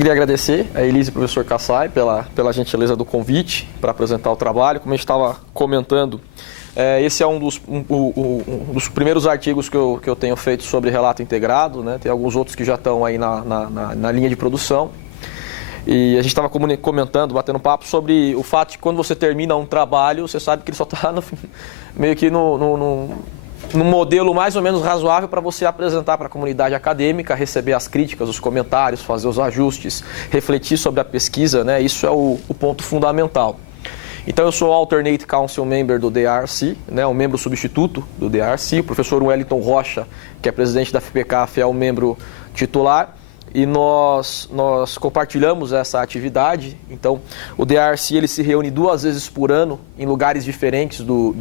queria agradecer a Elise e o professor Kassai pela gentileza do convite para apresentar o trabalho. Como a gente estava comentando, esse é um dos primeiros artigos que eu tenho feito sobre relato integrado, né? Tem alguns outros que já estão aí na linha de produção. E a gente estava comentando, batendo um papo sobre o fato de que quando você termina um trabalho, você sabe que ele só está meio que no modelo mais ou menos razoável para você apresentar para a comunidade acadêmica, receber as críticas, os comentários, fazer os ajustes, refletir sobre a pesquisa, né? Isso é o ponto fundamental. Então eu sou Alternate Council Member do DRC, né? Um membro substituto do DRC, o professor Wellington Rocha, que é presidente da FPCAF, é o membro titular. E nós compartilhamos essa atividade. Então, o DRC ele se reúne 2 vezes por ano em lugares diferentes do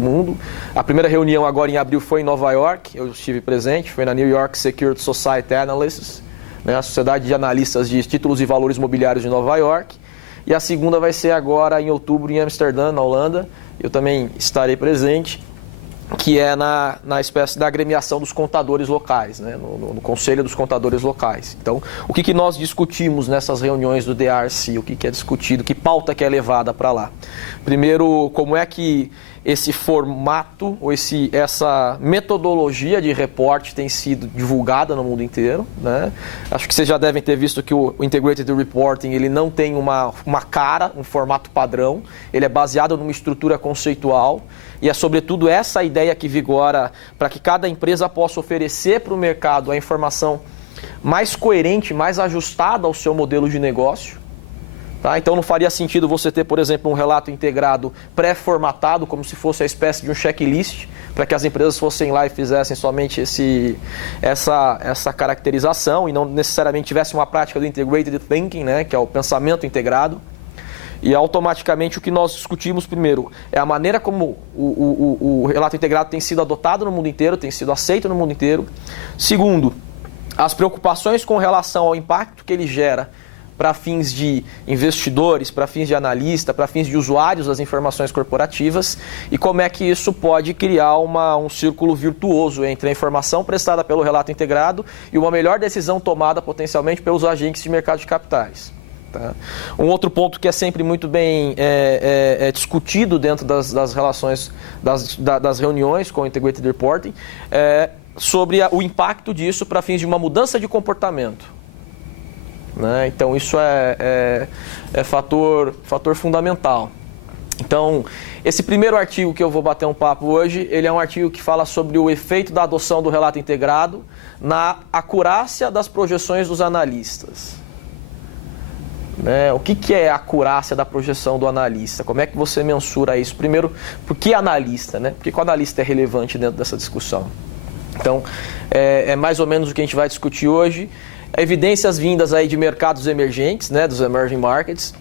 mundo. A primeira reunião agora em abril foi em Nova York, eu estive presente, foi na New York Security Society Analysts, né, a Sociedade de Analistas de Títulos e Valores Imobiliários de Nova York. E a segunda vai ser agora em outubro em Amsterdã, na Holanda. Eu também estarei presente, que é na espécie da agremiação dos contadores locais, né? no Conselho dos Contadores Locais. Então, o que nós discutimos nessas reuniões do DRC, o que é discutido, que pauta que é levada para lá? Primeiro, como é que esse formato, ou essa metodologia de reporte tem sido divulgada no mundo inteiro, né? Acho que vocês já devem ter visto que o Integrated Reporting ele não tem uma cara, um formato padrão, ele é baseado numa estrutura conceitual, e é sobretudo essa ideia que vigora para que cada empresa possa oferecer para o mercado a informação mais coerente, mais ajustada ao seu modelo de negócio. Tá? Então não faria sentido você ter, por exemplo, um relato integrado pré-formatado, como se fosse a espécie de um checklist, para que as empresas fossem lá e fizessem somente essa caracterização e não necessariamente tivesse uma prática do Integrated Thinking, né, que é o pensamento integrado. E automaticamente o que nós discutimos primeiro é a maneira como o relato integrado tem sido adotado no mundo inteiro, tem sido aceito no mundo inteiro. Segundo, as preocupações com relação ao impacto que ele gera para fins de investidores, para fins de analista, para fins de usuários das informações corporativas e como é que isso pode criar um círculo virtuoso entre a informação prestada pelo relato integrado e uma melhor decisão tomada potencialmente pelos agentes de mercado de capitais. Tá? Um outro ponto que é sempre muito bem discutido dentro das relações, das reuniões com o Integrated Reporting, é sobre o impacto disso para fins de uma mudança de comportamento. Né? Então isso é fator fundamental. Então, esse primeiro artigo que eu vou bater um papo hoje, ele é um artigo que fala sobre o efeito da adoção do relato integrado na acurácia das projeções dos analistas. Né? O que é a acurácia da projeção do analista? Como é que você mensura isso? Primeiro, por que analista? Né? Por que o analista é relevante dentro dessa discussão? Então, é mais ou menos o que a gente vai discutir hoje. Evidências vindas aí de mercados emergentes, né, dos emerging markets.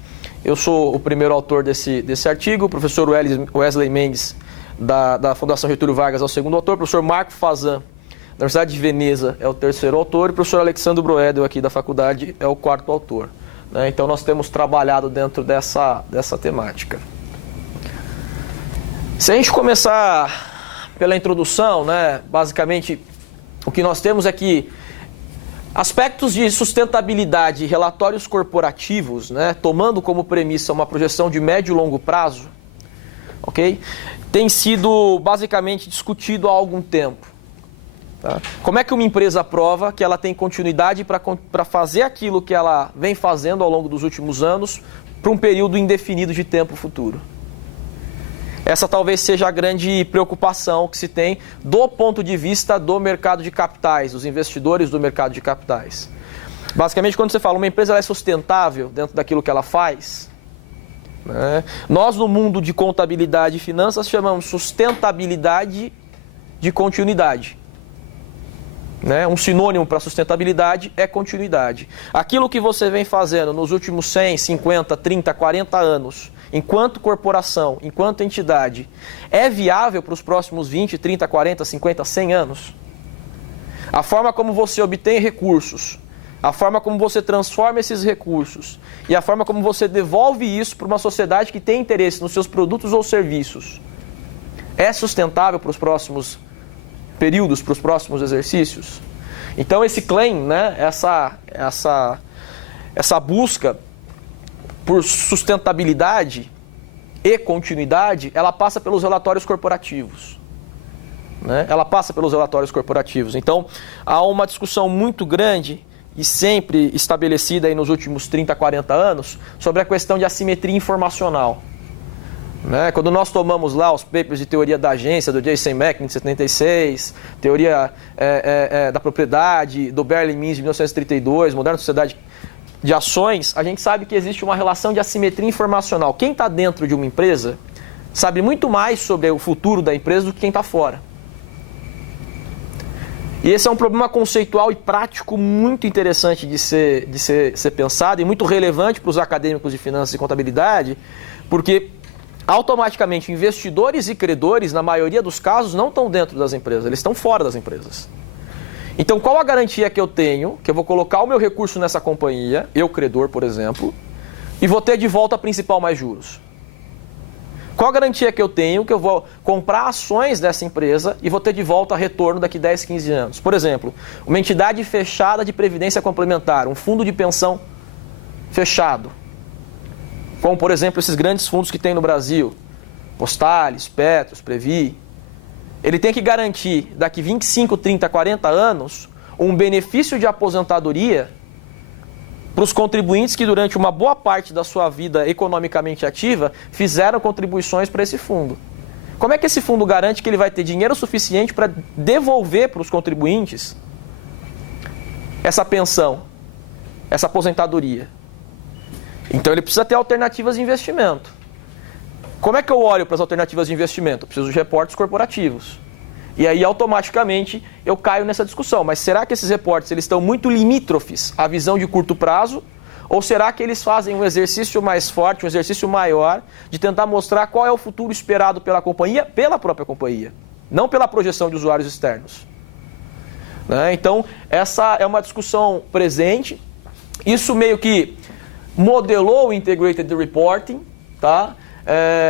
Eu sou o primeiro autor desse artigo, o professor Wesley Mendes, da Fundação Getúlio Vargas, é o segundo autor, o professor Marco Fazan, da Universidade de Veneza, é o terceiro autor, e o professor Alexandre Broedel, aqui da faculdade, é o quarto autor. Né? Então, nós temos trabalhado dentro dessa temática. Se a gente começar pela introdução, né, basicamente, o que nós temos é que aspectos de sustentabilidade e relatórios corporativos, né, tomando como premissa uma projeção de médio e longo prazo, okay, tem sido basicamente discutido há algum tempo. Tá? Como é que uma empresa prova que ela tem continuidade para fazer aquilo que ela vem fazendo ao longo dos últimos anos para um período indefinido de tempo futuro? Essa talvez seja a grande preocupação que se tem do ponto de vista do mercado de capitais, dos investidores do mercado de capitais. Basicamente, quando você fala uma empresa ela é sustentável dentro daquilo que ela faz, né? Nós no mundo de contabilidade e finanças chamamos sustentabilidade de continuidade. Né? Um sinônimo para sustentabilidade é continuidade. Aquilo que você vem fazendo nos últimos 100, 50, 30, 40 anos, enquanto corporação, enquanto entidade, é viável para os próximos 20, 30, 40, 50, 100 anos? A forma como você obtém recursos, a forma como você transforma esses recursos e a forma como você devolve isso para uma sociedade que tem interesse nos seus produtos ou serviços, é sustentável para os próximos períodos, para os próximos exercícios? Então esse claim, né, essa busca por sustentabilidade e continuidade, ela passa pelos relatórios corporativos. Né? Ela passa pelos relatórios corporativos. Então, há uma discussão muito grande e sempre estabelecida aí nos últimos 30, 40 anos sobre a questão de assimetria informacional. Né? Quando nós tomamos lá os papers de teoria da agência, do Jason Mackman, de 76, teoria da propriedade, do Berlin Means, de 1932, Moderna Sociedade de Ações, a gente sabe que existe uma relação de assimetria informacional. Quem está dentro de uma empresa sabe muito mais sobre o futuro da empresa do que quem está fora. E esse é um problema conceitual e prático muito interessante de ser pensado e muito relevante para os acadêmicos de finanças e contabilidade, porque automaticamente investidores e credores, na maioria dos casos, não estão dentro das empresas, eles estão fora das empresas. Então, qual a garantia que eu tenho, que eu vou colocar o meu recurso nessa companhia, eu credor, por exemplo, e vou ter de volta a principal mais juros? Qual a garantia que eu tenho que eu vou comprar ações dessa empresa e vou ter de volta retorno daqui 10, 15 anos? Por exemplo, uma entidade fechada de previdência complementar, um fundo de pensão fechado. Como, por exemplo, esses grandes fundos que tem no Brasil, Postales, Petros, Previ. Ele tem que garantir, daqui 25, 30, 40 anos, um benefício de aposentadoria para os contribuintes que durante uma boa parte da sua vida economicamente ativa fizeram contribuições para esse fundo. Como é que esse fundo garante que ele vai ter dinheiro suficiente para devolver para os contribuintes essa pensão, essa aposentadoria? Então ele precisa ter alternativas de investimento. Como é que eu olho para as alternativas de investimento? Eu preciso de reportes corporativos. E aí, automaticamente, eu caio nessa discussão. Mas será que esses reportes eles estão muito limítrofes à visão de curto prazo? Ou será que eles fazem um exercício mais forte, um exercício maior, de tentar mostrar qual é o futuro esperado pela companhia, pela própria companhia, não pela projeção de usuários externos? Né? Então, essa é uma discussão presente. Isso meio que modelou o Integrated Reporting, tá?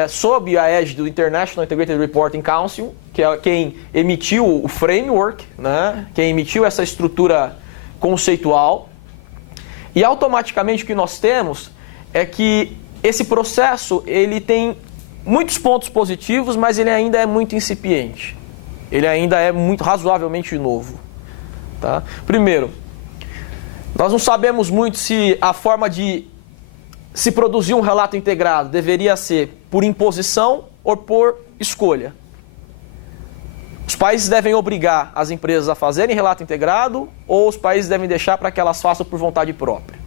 Sob a égide do International Integrated Reporting Council, que é quem emitiu o framework, né? Quem emitiu essa estrutura conceitual. E automaticamente o que nós temos é que esse processo ele tem muitos pontos positivos, mas ele ainda é muito incipiente. Ele ainda é muito razoavelmente novo. Tá? Primeiro, nós não sabemos muito se a forma de se produzir um relato integrado deveria ser por imposição ou por escolha. Os países devem obrigar as empresas a fazerem relato integrado ou os países devem deixar para que elas façam por vontade própria?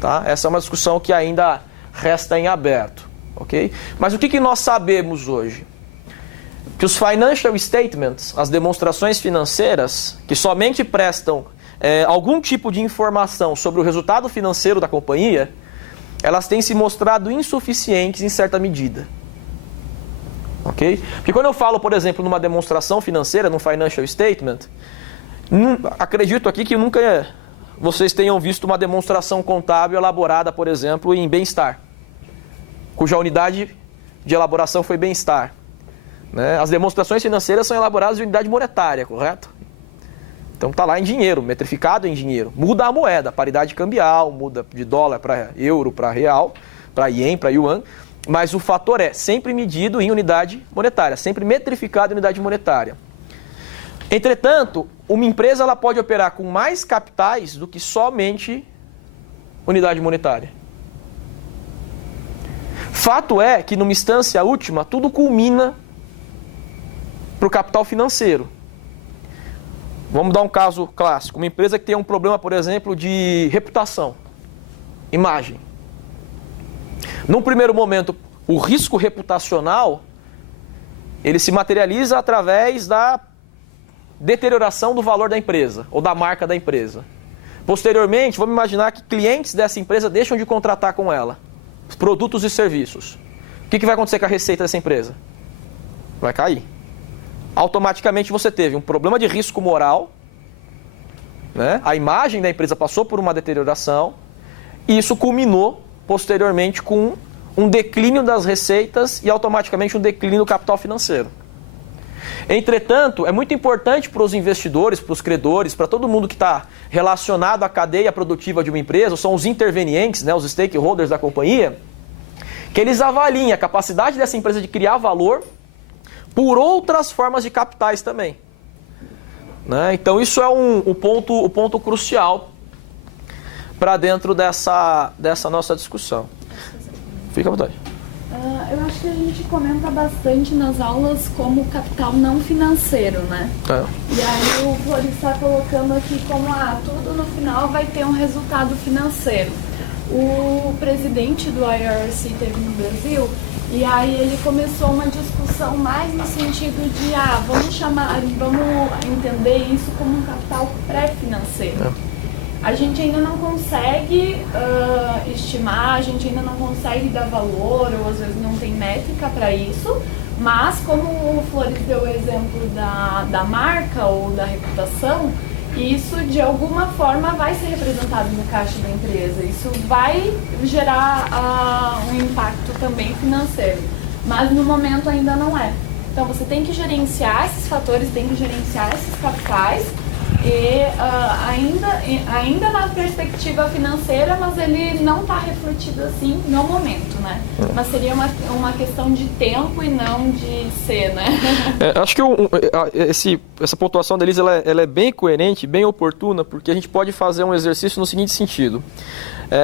Tá? Essa é uma discussão que ainda resta em aberto. Okay? Mas o que nós sabemos hoje? Que os financial statements, as demonstrações financeiras, que somente prestam algum tipo de informação sobre o resultado financeiro da companhia, elas têm se mostrado insuficientes em certa medida. Ok? Porque quando eu falo, por exemplo, numa demonstração financeira, num financial statement, acredito aqui que nunca vocês tenham visto uma demonstração contábil elaborada, por exemplo, em bem-estar, cuja unidade de elaboração foi bem-estar. Né? As demonstrações financeiras são elaboradas em unidade monetária, correto? Então está lá em dinheiro, metrificado em dinheiro. Muda a moeda, a paridade cambial, muda de dólar para euro, para real, para ien, para yuan. Mas o fator é sempre medido em unidade monetária, sempre metrificado em unidade monetária. Entretanto, uma empresa ela pode operar com mais capitais do que somente unidade monetária. Fato é que, numa instância última, tudo culmina para o capital financeiro. Vamos dar um caso clássico. Uma empresa que tem um problema, por exemplo, de reputação, imagem. Num primeiro momento, o risco reputacional, ele se materializa através da deterioração do valor da empresa, ou da marca da empresa. Posteriormente, vamos imaginar que clientes dessa empresa deixam de contratar com ela produtos e serviços. O que vai acontecer com a receita dessa empresa? Vai cair. Automaticamente você teve um problema de risco moral, né? A imagem da empresa passou por uma deterioração, e isso culminou posteriormente com um declínio das receitas e automaticamente um declínio do capital financeiro. Entretanto, é muito importante para os investidores, para os credores, para todo mundo que está relacionado à cadeia produtiva de uma empresa, são os intervenientes, né, os stakeholders da companhia, que eles avaliem a capacidade dessa empresa de criar valor por outras formas de capitais também. Né? Então isso é o ponto crucial para dentro dessa nossa discussão. Fica à vontade. Eu acho que a gente comenta bastante nas aulas como capital não financeiro, né? E aí o Flores está colocando aqui como tudo no final vai ter um resultado financeiro. O presidente do IRC esteve no Brasil e aí ele começou uma discussão mais no sentido de vamos entender isso como um capital pré-financeiro. A gente ainda não consegue estimar, a gente ainda não consegue dar valor, ou às vezes não tem métrica para isso, mas como o Flores deu o exemplo da marca ou da reputação, isso de alguma forma vai ser representado no caixa da empresa, isso vai gerar um impacto também financeiro, mas no momento ainda não é. Então você tem que gerenciar esses fatores, tem que gerenciar esses capitais, e ainda na perspectiva financeira, mas ele não está refletido assim no momento, né? Mas seria uma questão de tempo e não de ser, né? Acho que essa pontuação deles ela é bem coerente, bem oportuna, porque a gente pode fazer um exercício no seguinte sentido.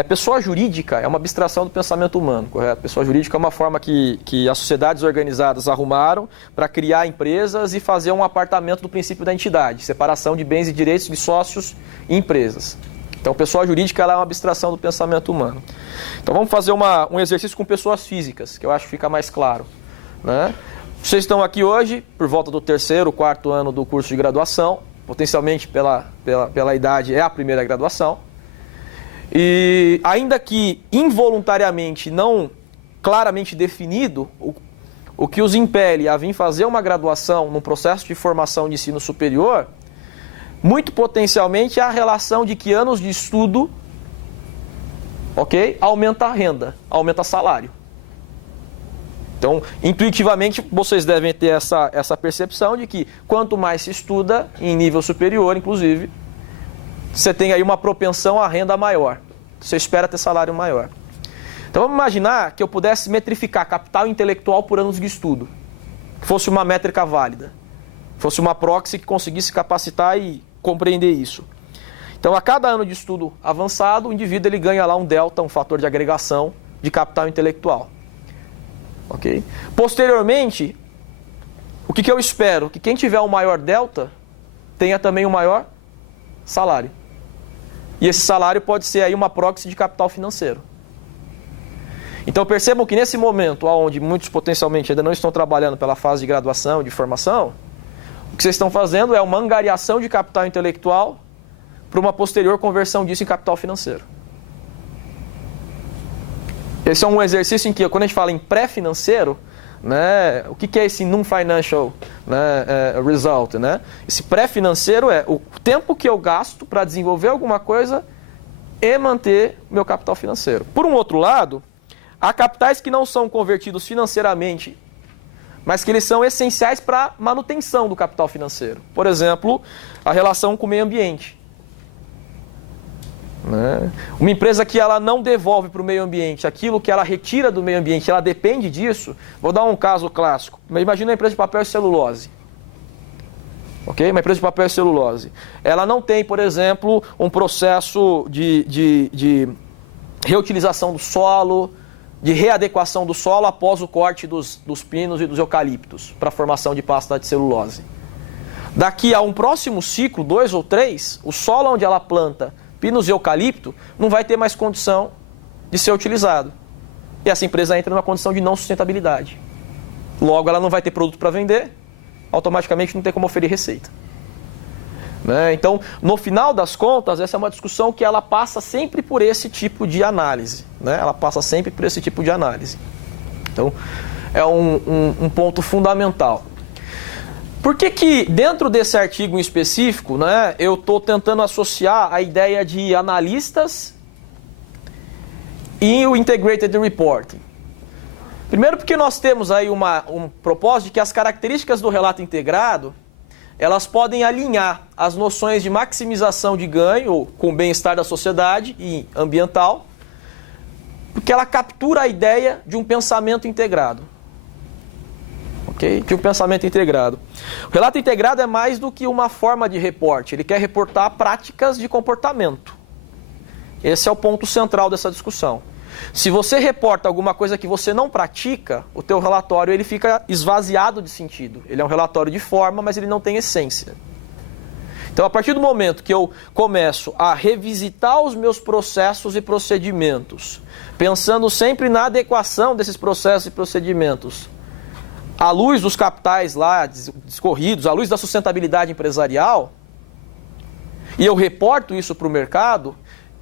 Pessoa jurídica é uma abstração do pensamento humano, correto? Pessoa jurídica é uma forma que as sociedades organizadas arrumaram para criar empresas e fazer um apartamento do princípio da entidade, separação de bens e direitos de sócios e empresas. Então, pessoa jurídica ela é uma abstração do pensamento humano. Então, vamos fazer um exercício com pessoas físicas, que eu acho que fica mais claro. Né? Vocês estão aqui hoje, por volta do 3º, 4º ano do curso de graduação, potencialmente pela idade é a primeira graduação. E ainda que involuntariamente, não claramente definido, o que os impele a vir fazer uma graduação num processo de formação de ensino superior, muito potencialmente é a relação de que anos de estudo, aumenta a renda, aumenta o salário. Então, intuitivamente, vocês devem ter essa percepção de que quanto mais se estuda, em nível superior, inclusive, você tem aí uma propensão à renda maior. Você espera ter salário maior. Então vamos imaginar que eu pudesse metrificar capital intelectual por anos de estudo. Que fosse uma métrica válida. Fosse uma proxy que conseguisse capacitar e compreender isso. Então a cada ano de estudo avançado, o indivíduo ele ganha lá um delta, um fator de agregação de capital intelectual. Ok? Posteriormente, o que eu espero? Que quem tiver um maior delta tenha também um maior salário. E esse salário pode ser aí uma proxy de capital financeiro. Então percebam que nesse momento, onde muitos potencialmente ainda não estão trabalhando pela fase de graduação e de formação, o que vocês estão fazendo é uma angariação de capital intelectual para uma posterior conversão disso em capital financeiro. Esse é um exercício em que, quando a gente fala em pré-financeiro, né, o que é esse non-financial, né, result? Né? Esse pré-financeiro é o tempo que eu gasto para desenvolver alguma coisa e manter meu capital financeiro. Por um outro lado, há capitais que não são convertidos financeiramente, mas que eles são essenciais para a manutenção do capital financeiro. Por exemplo, a relação com o meio ambiente. Né? Uma empresa que ela não devolve para o meio ambiente aquilo que ela retira do meio ambiente, ela depende disso. Vou dar um caso clássico. Imagina uma empresa de papel e celulose. Okay? Uma empresa de papel e celulose. Ela não tem, por exemplo, um processo de reutilização do solo, de readequação do solo após o corte dos pinos e dos eucaliptos para a formação de pasta de celulose. Daqui a um próximo ciclo, 2 ou 3, o solo onde ela planta pinos e eucalipto não vai ter mais condição de ser utilizado. E essa empresa entra numa condição de não sustentabilidade. Logo, ela não vai ter produto para vender, automaticamente não tem como oferir receita. Né? Então, no final das contas, essa é uma discussão que ela passa sempre por esse tipo de análise. Né? Ela passa sempre por esse tipo de análise. Então, é um ponto fundamental. Por que dentro desse artigo em específico, né, eu estou tentando associar a ideia de analistas e o Integrated Reporting? Primeiro porque nós temos aí um propósito de que as características do relato integrado, elas podem alinhar as noções de maximização de ganho com o bem-estar da sociedade e ambiental, porque ela captura a ideia de um pensamento integrado. Ok? De um pensamento integrado. O relato integrado é mais do que uma forma de reporte, ele quer reportar práticas de comportamento. Esse é o ponto central dessa discussão. Se você reporta alguma coisa que você não pratica, o teu relatório ele fica esvaziado de sentido. Ele é um relatório de forma, mas ele não tem essência. Então, a partir do momento que eu começo a revisitar os meus processos e procedimentos, pensando sempre na adequação desses processos e procedimentos, à luz dos capitais lá discorridos, à luz da sustentabilidade empresarial, e eu reporto isso para o mercado,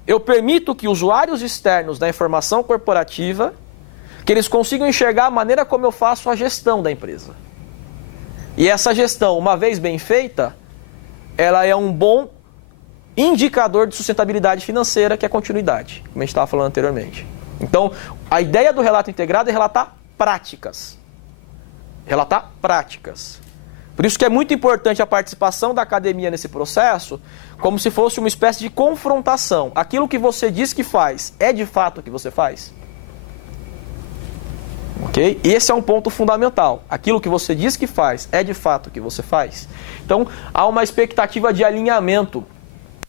eu permito que usuários externos da informação corporativa, que eles consigam enxergar a maneira como eu faço a gestão da empresa. E essa gestão, uma vez bem feita, ela é um bom indicador de sustentabilidade financeira, que é a continuidade, como a gente estava falando anteriormente. Então, a ideia do relato integrado é relatar práticas. Relatar práticas. Por isso que é muito importante a participação da academia nesse processo, como se fosse uma espécie de confrontação. Aquilo que você diz que faz, é de fato o que você faz? Ok? Esse é um ponto fundamental. Aquilo que você diz que faz, é de fato o que você faz? Então, há uma expectativa de alinhamento,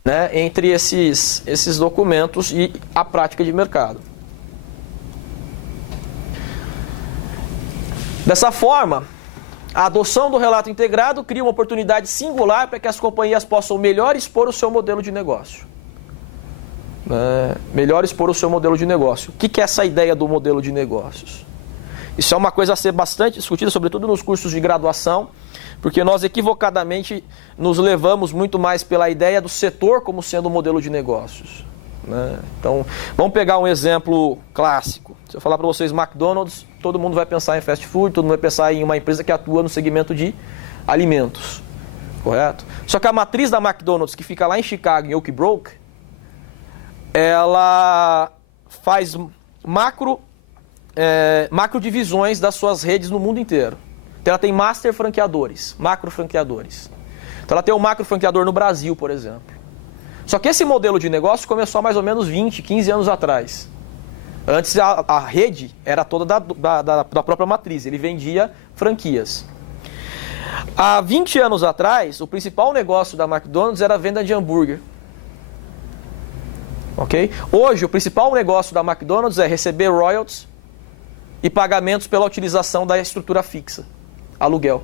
né, entre esses documentos e a prática de mercado. Dessa forma, a adoção do relato integrado cria uma oportunidade singular para que as companhias possam melhor expor o seu modelo de negócio. Melhor expor o seu modelo de negócio. O que é essa ideia do modelo de negócios? Isso é uma coisa a ser bastante discutida, sobretudo nos cursos de graduação, porque nós equivocadamente nos levamos muito mais pela ideia do setor como sendo um modelo de negócios. Então, vamos pegar um exemplo clássico. Se eu falar para vocês McDonald's, todo mundo vai pensar em fast food, todo mundo vai pensar em uma empresa que atua no segmento de alimentos, correto? Só que a matriz da McDonald's, que fica lá em Chicago, em Oak Brook, ela faz macro divisões das suas redes no mundo inteiro. Então ela tem master franqueadores, macro franqueadores. Então ela tem um macro franqueador no Brasil, por exemplo. Só que esse modelo de negócio começou há mais ou menos 20, 15 anos atrás. Antes a rede era toda da própria matriz, ele vendia franquias. Há 20 anos atrás, o principal negócio da McDonald's era a venda de hambúrguer. Okay? Hoje, o principal negócio da McDonald's é receber royalties e pagamentos pela utilização da estrutura fixa, aluguel.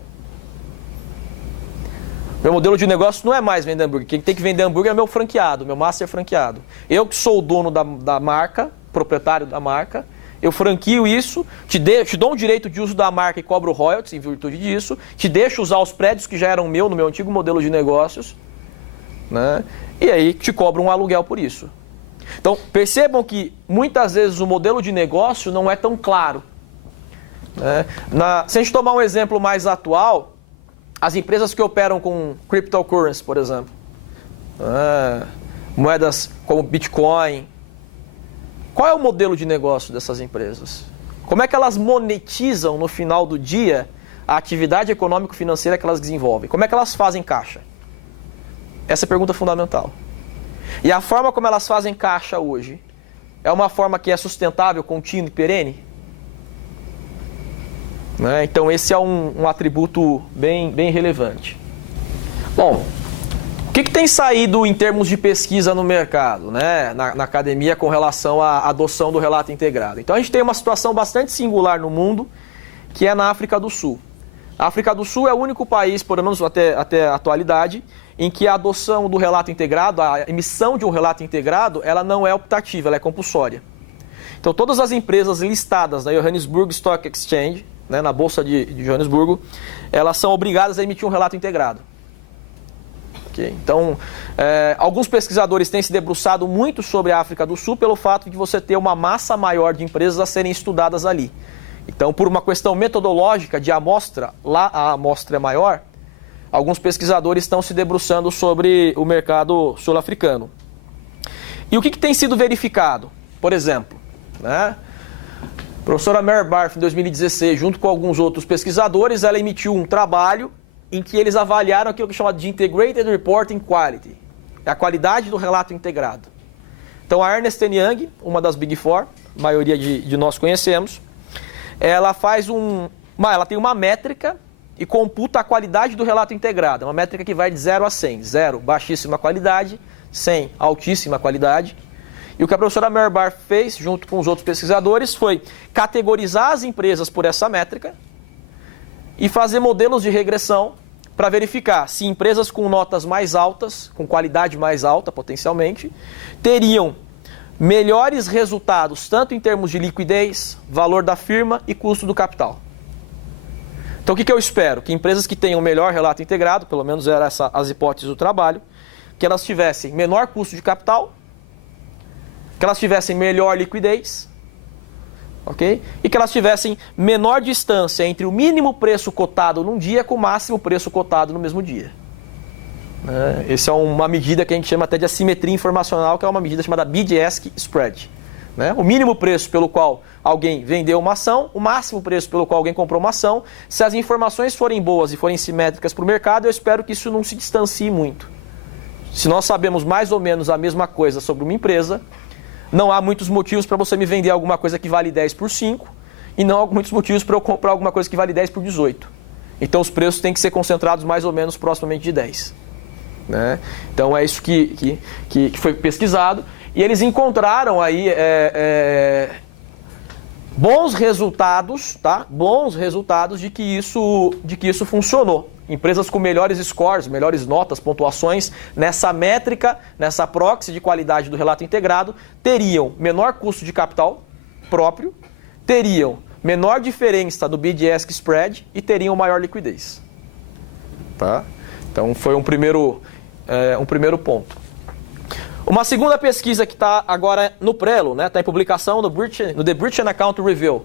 Meu modelo de negócio não é mais vender hambúrguer. Quem tem que vender hambúrguer é meu franqueado, meu master franqueado. Eu que sou o dono da marca, proprietário da marca, eu franquio isso, te dou um direito de uso da marca e cobro royalties em virtude disso, te deixo usar os prédios que já eram no meu antigo modelo de negócios, né? E aí te cobro um aluguel por isso. Então, percebam que muitas vezes o modelo de negócio não é tão claro. Né? Se a gente tomar um exemplo mais atual, as empresas que operam com cryptocurrency, por exemplo, moedas como Bitcoin, qual é o modelo de negócio dessas empresas? Como é que elas monetizam no final do dia a atividade econômico-financeira que elas desenvolvem? Como é que elas fazem caixa? Essa é a pergunta fundamental. E a forma como elas fazem caixa hoje é uma forma que é sustentável, contínua e perene? Então esse é um atributo bem relevante. Bom, o que tem saído em termos de pesquisa no mercado, né, na academia com relação à adoção do relato integrado? Então a gente tem uma situação bastante singular no mundo, que é na África do Sul. A África do Sul é o único país, pelo menos até a atualidade, em que a adoção do relato integrado, a emissão de um relato integrado, ela não é optativa, ela é compulsória. Então todas as empresas listadas na Johannesburg Stock Exchange, né, na Bolsa de Joanesburgo, elas são obrigadas a emitir um relato integrado. Okay? Então, alguns pesquisadores têm se debruçado muito sobre a África do Sul pelo fato de você ter uma massa maior de empresas a serem estudadas ali. Então, por uma questão metodológica de amostra, lá a amostra é maior, alguns pesquisadores estão se debruçando sobre o mercado sul-africano. E o que tem sido verificado? Por exemplo, né? A professora Mary Barth, em 2016, junto com alguns outros pesquisadores, ela emitiu um trabalho em que eles avaliaram aquilo que é chamado de Integrated Reporting Quality, a qualidade do relato integrado. Então a Ernst & Young, uma das Big Four, a maioria de nós conhecemos, ela ela tem uma métrica e computa a qualidade do relato integrado. É uma métrica que vai de 0 a 100. 0, baixíssima qualidade, 100, altíssima qualidade. E o que a professora Mary Barth fez, junto com os outros pesquisadores, foi categorizar as empresas por essa métrica e fazer modelos de regressão para verificar se empresas com notas mais altas, com qualidade mais alta potencialmente, teriam melhores resultados, tanto em termos de liquidez, valor da firma e custo do capital. Então o que eu espero? Que empresas que tenham melhor relato integrado, pelo menos eram as hipóteses do trabalho, que elas tivessem menor custo de capital, que elas tivessem melhor liquidez, ok? E que elas tivessem menor distância entre o mínimo preço cotado num dia com o máximo preço cotado no mesmo dia. Essa é uma medida que a gente chama até de assimetria informacional, que é uma medida chamada bid-ask spread. O mínimo preço pelo qual alguém vendeu uma ação, o máximo preço pelo qual alguém comprou uma ação. Se as informações forem boas e forem simétricas para o mercado, eu espero que isso não se distancie muito. Se nós sabemos mais ou menos a mesma coisa sobre uma empresa, não há muitos motivos para você me vender alguma coisa que vale 10 por 5 e não há muitos motivos para eu comprar alguma coisa que vale 10 por 18. Então os preços têm que ser concentrados mais ou menos proximamente de 10. Então é isso que foi pesquisado e eles encontraram aí bons resultados, tá? Bons resultados de que isso funcionou. Empresas com melhores scores, melhores notas, pontuações nessa métrica, nessa proxy de qualidade do relato integrado, teriam menor custo de capital próprio, teriam menor diferença do bid-ask spread e teriam maior liquidez. Tá? Então foi um primeiro ponto. Uma segunda pesquisa que está agora no Prelo, está em publicação no The British Account Review.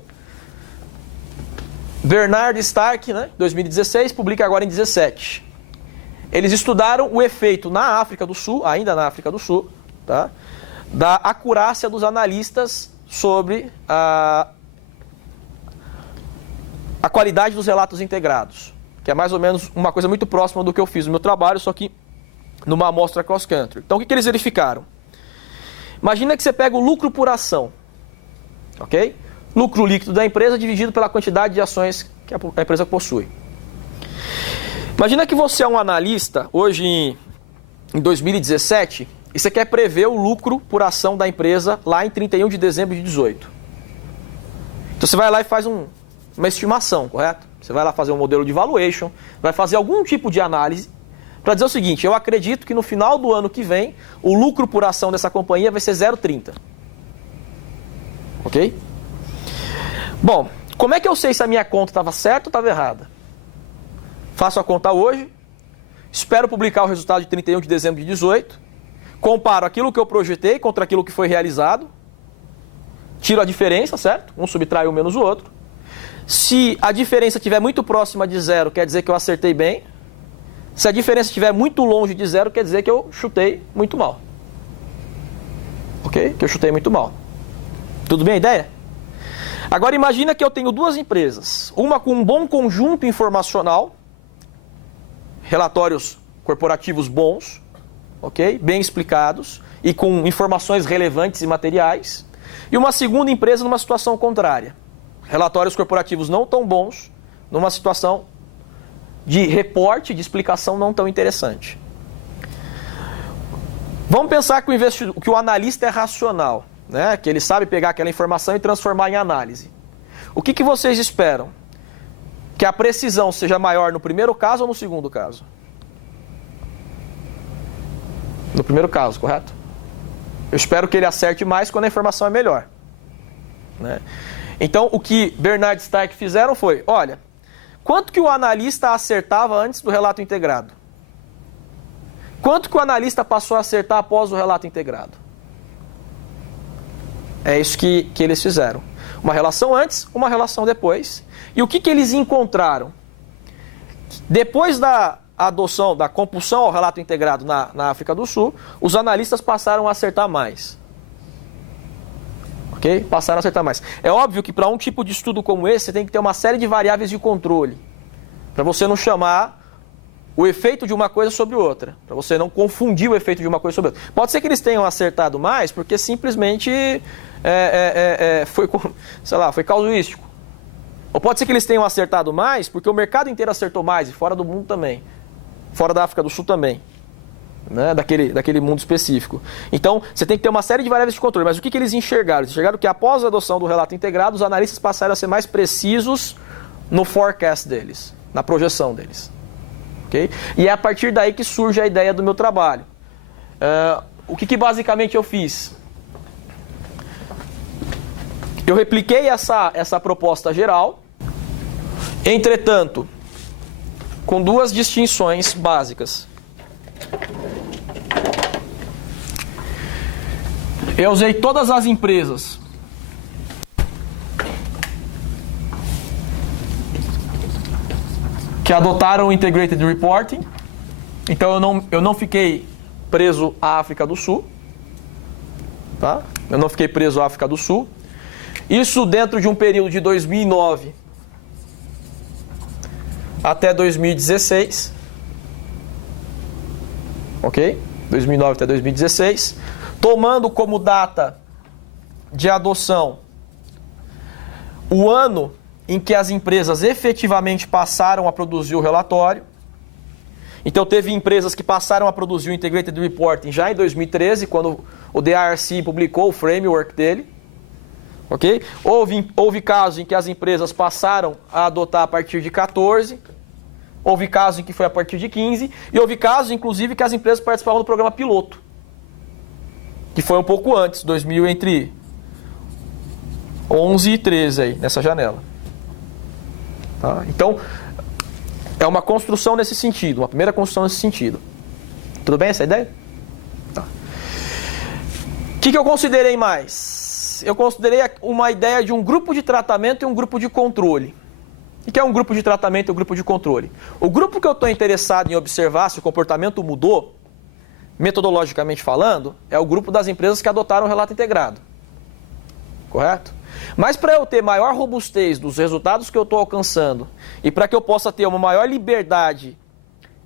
Bernard Stark, 2016, publica agora em 2017. Eles estudaram o efeito na África do Sul, ainda na África do Sul, tá? Da acurácia dos analistas sobre a qualidade dos relatos integrados, que é mais ou menos uma coisa muito próxima do que eu fiz no meu trabalho, só que numa amostra cross-country. Então, o que eles verificaram? Imagina que você pega o lucro por ação, ok? Lucro líquido da empresa dividido pela quantidade de ações que a empresa possui. Imagina que você é um analista, hoje em 2017, e você quer prever o lucro por ação da empresa lá em 31 de dezembro de 2018. Então você vai lá e faz uma estimação, correto? Você vai lá fazer um modelo de valuation, vai fazer algum tipo de análise para dizer o seguinte: eu acredito que no final do ano que vem, o lucro por ação dessa companhia vai ser 0,30. Ok? Bom, como é que eu sei se a minha conta estava certa ou estava errada? Faço a conta hoje, espero publicar o resultado de 31 de dezembro de 2018, comparo aquilo que eu projetei contra aquilo que foi realizado, tiro a diferença, certo? Um subtrai um menos o outro. Se a diferença estiver muito próxima de zero, quer dizer que eu acertei bem. Se a diferença estiver muito longe de zero, quer dizer que eu chutei muito mal. Ok? Que eu chutei muito mal. Tudo bem a ideia? Agora imagina que eu tenho duas empresas. Uma com um bom conjunto informacional, relatórios corporativos bons, ok? Bem explicados e com informações relevantes e materiais. E uma segunda empresa numa situação contrária. Relatórios corporativos não tão bons, numa situação de reporte, de explicação não tão interessante. Vamos pensar que o analista é racional, que ele sabe pegar aquela informação e transformar em análise. O que vocês esperam? Que a precisão seja maior no primeiro caso ou no segundo caso? No primeiro caso, correto? Eu espero que ele acerte mais quando a informação é melhor. Então, o que Bernard Stark fizeram foi, olha, quanto que o analista acertava antes do relato integrado? Quanto que o analista passou a acertar após o relato integrado? É isso que eles fizeram. Uma relação antes, uma relação depois. E o que eles encontraram? Depois da adoção, da compulsão ao relato integrado na África do Sul, os analistas passaram a acertar mais. Ok? Passaram a acertar mais. É óbvio que para um tipo de estudo como esse, você tem que ter uma série de variáveis de controle. Para você não chamar o efeito de uma coisa sobre outra. Para você não confundir o efeito de uma coisa sobre outra. Pode ser que eles tenham acertado mais, porque simplesmente foi casuístico. Ou pode ser que eles tenham acertado mais, porque o mercado inteiro acertou mais, e fora do mundo também. Fora da África do Sul também. Né? Daquele mundo específico. Então, você tem que ter uma série de variáveis de controle. Mas o que eles enxergaram? Eles enxergaram que após a adoção do relato integrado, os analistas passaram a ser mais precisos no forecast deles, na projeção deles. Okay? E é a partir daí que surge a ideia do meu trabalho. O que basicamente eu fiz? Eu repliquei essa proposta geral, entretanto, com duas distinções básicas. Eu usei todas as empresas que adotaram o Integrated Reporting. Então eu não fiquei preso à África do Sul. Tá? Eu não fiquei preso à África do Sul. Isso dentro de um período de 2009 até 2016. Ok? 2009 até 2016. Tomando como data de adoção o ano em que as empresas efetivamente passaram a produzir o relatório. Então teve empresas que passaram a produzir o Integrated Reporting já em 2013, quando o DRC publicou o framework dele. Ok? Houve casos em que as empresas passaram a adotar a partir de 14, houve casos em que foi a partir de 15, e houve casos, inclusive, que as empresas participavam do programa piloto, que foi um pouco antes, entre 11 e 13 aí, nessa janela. Tá? Então, é uma construção nesse sentido, uma primeira construção nesse sentido. Tudo bem essa ideia? Tá. O que eu considerei mais? Eu considerei uma ideia de um grupo de tratamento e um grupo de controle. O que é um grupo de tratamento e um grupo de controle? O grupo que eu estou interessado em observar se o comportamento mudou, metodologicamente falando, é o grupo das empresas que adotaram o relato integrado. Correto? Mas para eu ter maior robustez dos resultados que eu estou alcançando e para que eu possa ter uma maior liberdade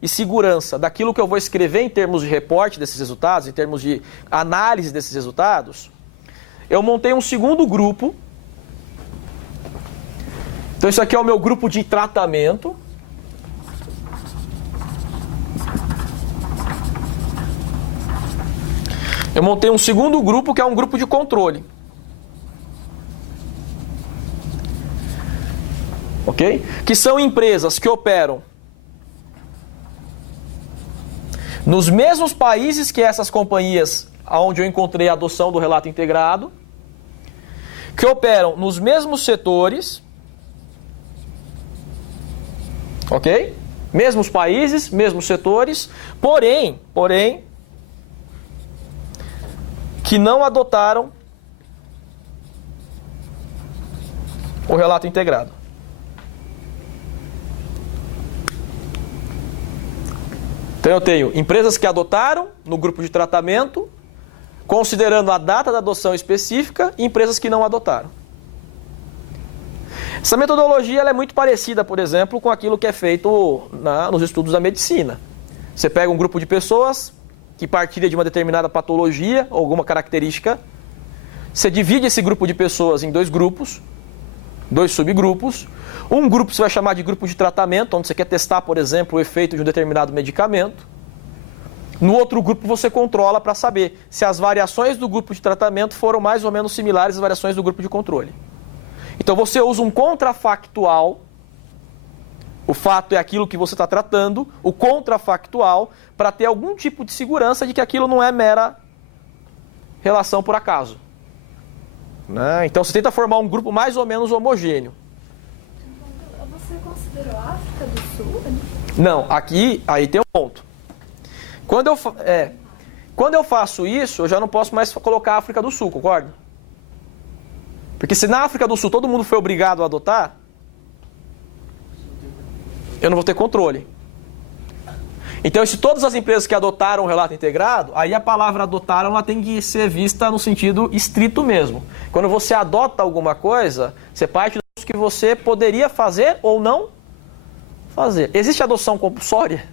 e segurança daquilo que eu vou escrever em termos de reporte desses resultados, em termos de análise desses resultados, eu montei um segundo grupo. Então isso aqui é o meu grupo de tratamento. Eu montei um segundo grupo que é um grupo de controle. Ok? Que são empresas que operam nos mesmos países que essas companhias onde eu encontrei a adoção do relato integrado, que operam nos mesmos setores, ok? Mesmos países, mesmos setores, porém, que não adotaram o relato integrado. Então eu tenho empresas que adotaram no grupo de tratamento, considerando a data da adoção específica, e empresas que não adotaram. Essa metodologia ela é muito parecida, por exemplo, com aquilo que é feito nos estudos da medicina. Você pega um grupo de pessoas que partilha de uma determinada patologia ou alguma característica, você divide esse grupo de pessoas em dois grupos, dois subgrupos. Um grupo você vai chamar de grupo de tratamento, onde você quer testar, por exemplo, o efeito de um determinado medicamento. No outro grupo você controla para saber se as variações do grupo de tratamento foram mais ou menos similares às variações do grupo de controle. Então você usa um contrafactual, o fato é aquilo que você está tratando, o contrafactual, para ter algum tipo de segurança de que aquilo não é mera relação por acaso. Né? Então você tenta formar um grupo mais ou menos homogêneo. Você considerou a África do Sul? Não, aí tem um ponto. Quando eu faço isso, eu já não posso mais colocar a África do Sul, concorda? Porque se na África do Sul todo mundo foi obrigado a adotar, eu não vou ter controle. Então, se todas as empresas que adotaram o relato integrado, aí a palavra adotaram ela tem que ser vista no sentido estrito mesmo. Quando você adota alguma coisa, você parte do que você poderia fazer ou não fazer. Existe adoção compulsória?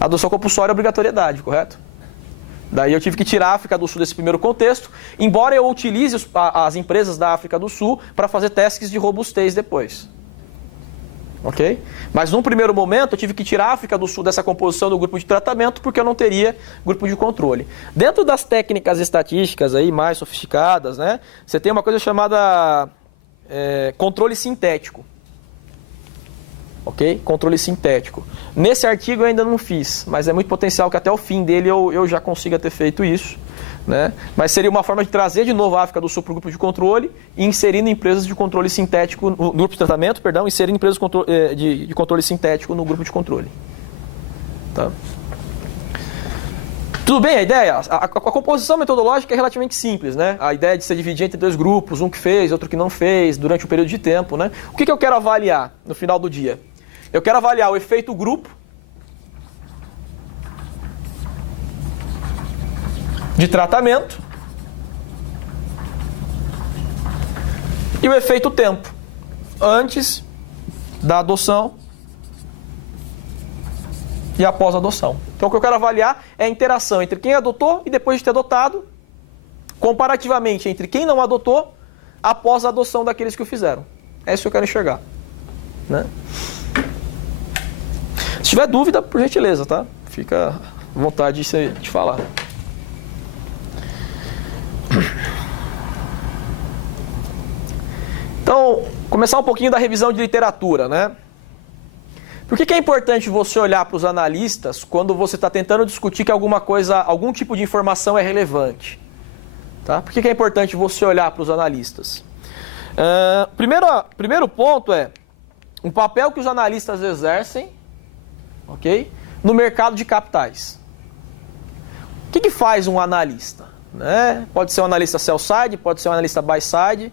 Adoção compulsória é obrigatoriedade, correto? Daí eu tive que tirar a África do Sul desse primeiro contexto, embora eu utilize as empresas da África do Sul para fazer testes de robustez depois. Ok? Mas num primeiro momento eu tive que tirar a África do Sul dessa composição do grupo de tratamento porque eu não teria grupo de controle. Dentro das técnicas estatísticas aí mais sofisticadas, né, você tem uma coisa chamada controle sintético. Ok? Controle sintético. Nesse artigo eu ainda não fiz, mas é muito potencial que até o fim dele eu já consiga ter feito isso. Né? Mas seria uma forma de trazer de novo a África do Sul para o grupo de controle e inserindo empresas de controle sintético, no grupo de tratamento, perdão, inserindo empresas de controle sintético no grupo de controle. Tá? Tudo bem a ideia? A composição metodológica é relativamente simples, né? A ideia de se dividir entre dois grupos, um que fez, outro que não fez, durante um período de tempo, né? O que eu quero avaliar no final do dia? Eu quero avaliar o efeito grupo de tratamento e o efeito tempo, antes da adoção e após a adoção. Então o que eu quero avaliar é a interação entre quem adotou e depois de ter adotado, comparativamente entre quem não adotou, após a adoção daqueles que o fizeram. É isso que eu quero enxergar. Né? Se tiver dúvida, por gentileza, tá? Fica à vontade de falar. Então, começar um pouquinho da revisão de literatura, né? Por que é importante você olhar para os analistas quando você está tentando discutir que algum tipo de informação é relevante? Tá? Por que é importante você olhar para os analistas? Primeiro ponto é o papel que os analistas exercem, ok, no mercado de capitais. O que faz um analista? Né? Pode ser um analista sell-side, pode ser um analista buy-side,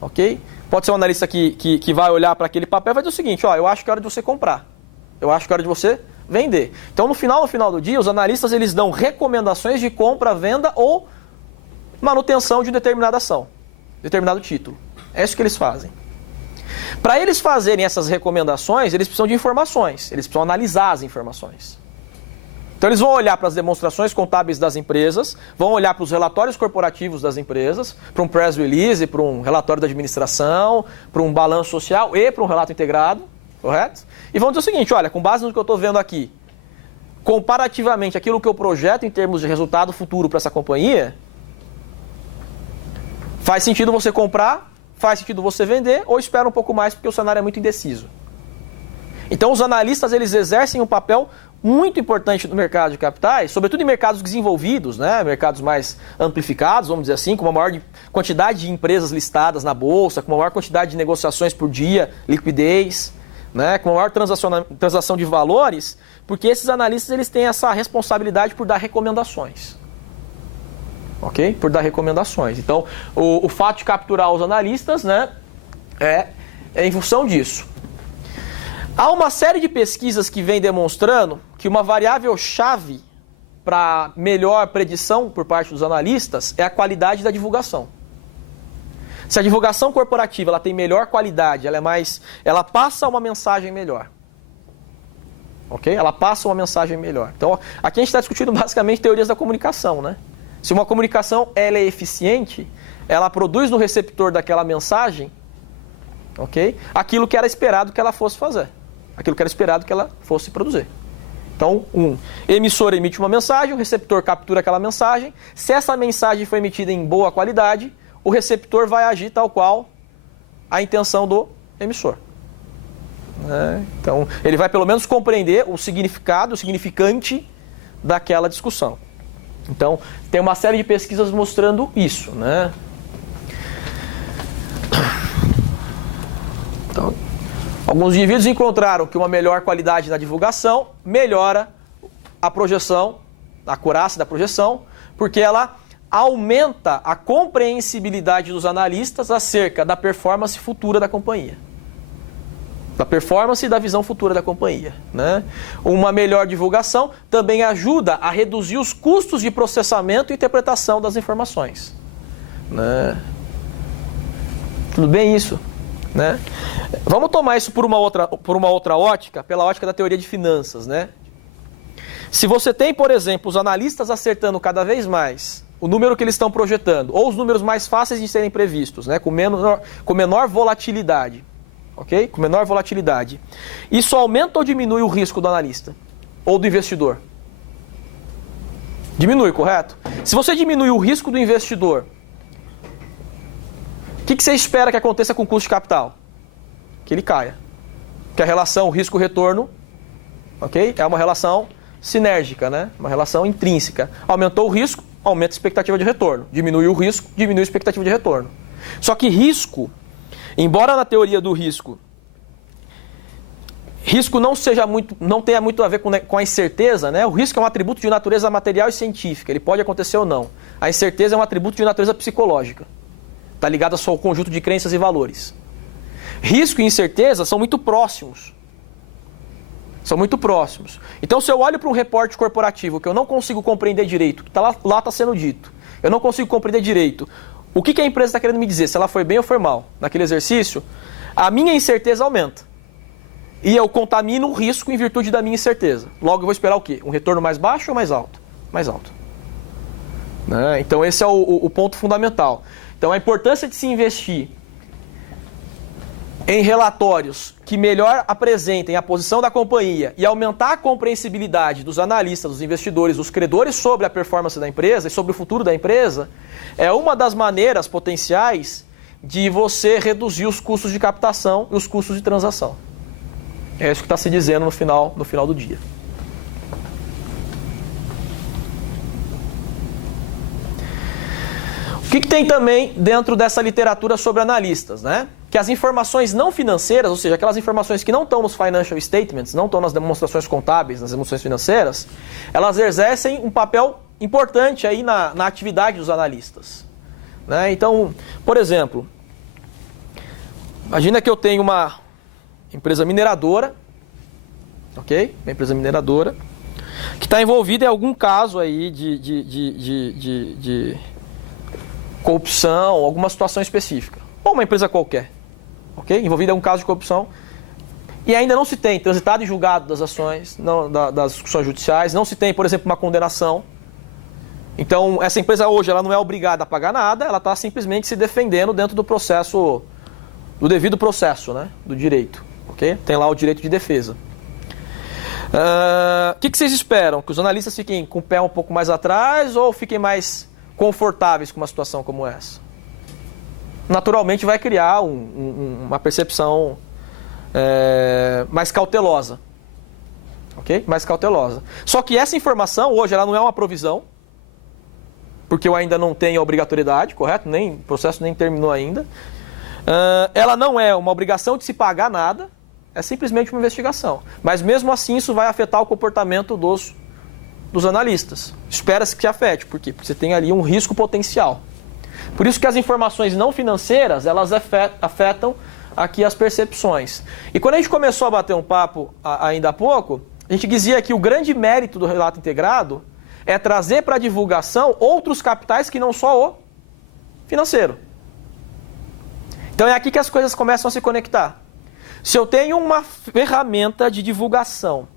ok? Pode ser um analista que vai olhar para aquele papel e vai dizer o seguinte, ó, eu acho que é hora de você comprar, eu acho que é hora de você vender. Então, no final do dia, os analistas eles dão recomendações de compra, venda ou manutenção de determinada ação, determinado título. É isso que eles fazem. Para eles fazerem essas recomendações, eles precisam de informações, eles precisam analisar as informações. Então eles vão olhar para as demonstrações contábeis das empresas, vão olhar para os relatórios corporativos das empresas, para um press release, para um relatório da administração, para um balanço social e para um relato integrado, correto? E vão dizer o seguinte, olha, com base no que eu estou vendo aqui, comparativamente aquilo que eu projeto em termos de resultado futuro para essa companhia, faz sentido você comprar, faz sentido você vender ou espera um pouco mais porque o cenário é muito indeciso. Então os analistas eles exercem um papel muito importante no mercado de capitais, sobretudo em mercados desenvolvidos, né? Mercados mais amplificados, vamos dizer assim, com uma maior quantidade de empresas listadas na bolsa, com uma maior quantidade de negociações por dia, liquidez, né? Com uma maior transação de valores, porque esses analistas eles têm essa responsabilidade por dar recomendações. Ok? Por dar recomendações. Então, o fato de capturar os analistas, né, é em função disso. Há uma série de pesquisas que vem demonstrando que uma variável-chave para melhor predição por parte dos analistas é a qualidade da divulgação. Se a divulgação corporativa ela tem melhor qualidade, ela passa uma mensagem melhor. Ok? Ela passa uma mensagem melhor. Então, aqui a gente está discutindo basicamente teorias da comunicação, né? Se uma comunicação ela é eficiente, ela produz no receptor daquela mensagem, ok? Aquilo que era esperado que ela fosse fazer. Aquilo que era esperado que ela fosse produzir. Então, emissor emite uma mensagem, o receptor captura aquela mensagem. Se essa mensagem foi emitida em boa qualidade, o receptor vai agir tal qual a intenção do emissor. Então, ele vai pelo menos compreender o significado, o significante daquela discussão. Então, tem uma série de pesquisas mostrando isso, né? Então, alguns indivíduos encontraram que uma melhor qualidade na divulgação melhora a projeção, a acurácia da projeção, porque ela aumenta a compreensibilidade dos analistas acerca da performance futura da companhia. da performance e da visão futura da companhia, né? Uma melhor divulgação também ajuda a reduzir os custos de processamento e interpretação das informações, né? Tudo bem isso, né? Vamos tomar isso por uma outra ótica, pela ótica da teoria de finanças, né? Se você tem, por exemplo, os analistas acertando cada vez mais o número que eles estão projetando, ou os números mais fáceis de serem previstos, né? com menor volatilidade, ok? Com menor volatilidade. Isso aumenta ou diminui o risco do analista? Ou do investidor? Diminui, correto? Se você diminui o risco do investidor, o que você espera que aconteça com o custo de capital? Que ele caia. Que a relação risco-retorno, ok? É uma relação sinérgica, né? Uma relação intrínseca. Aumentou o risco, aumenta a expectativa de retorno. Diminui o risco, diminui a expectativa de retorno. Só que risco, embora na teoria do risco não tenha muito a ver com a incerteza, né? O risco é um atributo de natureza material e científica, ele pode acontecer ou não. A incerteza é um atributo de natureza psicológica, está ligado ao conjunto de crenças e valores. Risco e incerteza são muito próximos. São muito próximos. Então, se eu olho para um reporte corporativo que eu não consigo compreender direito, o que lá está sendo dito, eu não consigo compreender direito o que a empresa está querendo me dizer, se ela foi bem ou foi mal naquele exercício, a minha incerteza aumenta. E eu contamino o risco em virtude da minha incerteza. Logo, eu vou esperar o quê? Um retorno mais baixo ou mais alto? Mais alto. Né? Então, esse é o ponto fundamental. Então, a importância de se investir em relatórios que melhor apresentem a posição da companhia e aumentar a compreensibilidade dos analistas, dos investidores, dos credores sobre a performance da empresa e sobre o futuro da empresa, é uma das maneiras potenciais de você reduzir os custos de captação e os custos de transação. É isso que está se dizendo no final do dia. O que tem também dentro dessa literatura sobre analistas, né? Que as informações não financeiras, ou seja, aquelas informações que não estão nos financial statements, não estão nas demonstrações contábeis, nas demonstrações financeiras, elas exercem um papel importante aí na atividade dos analistas, né? Então, por exemplo, imagina que eu tenho uma empresa mineradora, ok? Uma empresa mineradora, que está envolvida em algum caso aí de corrupção, alguma situação específica. Ou uma empresa qualquer, ok? Envolvida em um caso de corrupção. E ainda não se tem transitado e julgado das ações, das discussões judiciais, não se tem, por exemplo, uma condenação. Então, essa empresa hoje ela não é obrigada a pagar nada, ela está simplesmente se defendendo dentro do processo, do devido processo, né? Do direito, ok? Tem lá o direito de defesa. O que vocês esperam? Que os analistas fiquem com o pé um pouco mais atrás ou fiquem mais confortáveis com uma situação como essa? Naturalmente vai criar uma percepção mais cautelosa, ok? Mais cautelosa. Só que essa informação hoje ela não é uma provisão, porque eu ainda não tenho a obrigatoriedade, correto? O processo nem terminou ainda. Ela não é uma obrigação de se pagar nada, é simplesmente uma investigação. Mas mesmo assim isso vai afetar o comportamento dos analistas. Espera-se que afete. Por quê? Porque você tem ali um risco potencial. Por isso que as informações não financeiras, elas afetam aqui as percepções. E quando a gente começou a bater um papo ainda há pouco, a gente dizia que o grande mérito do relato integrado é trazer para a divulgação outros capitais que não só o financeiro. Então é aqui que as coisas começam a se conectar. Se eu tenho uma ferramenta de divulgação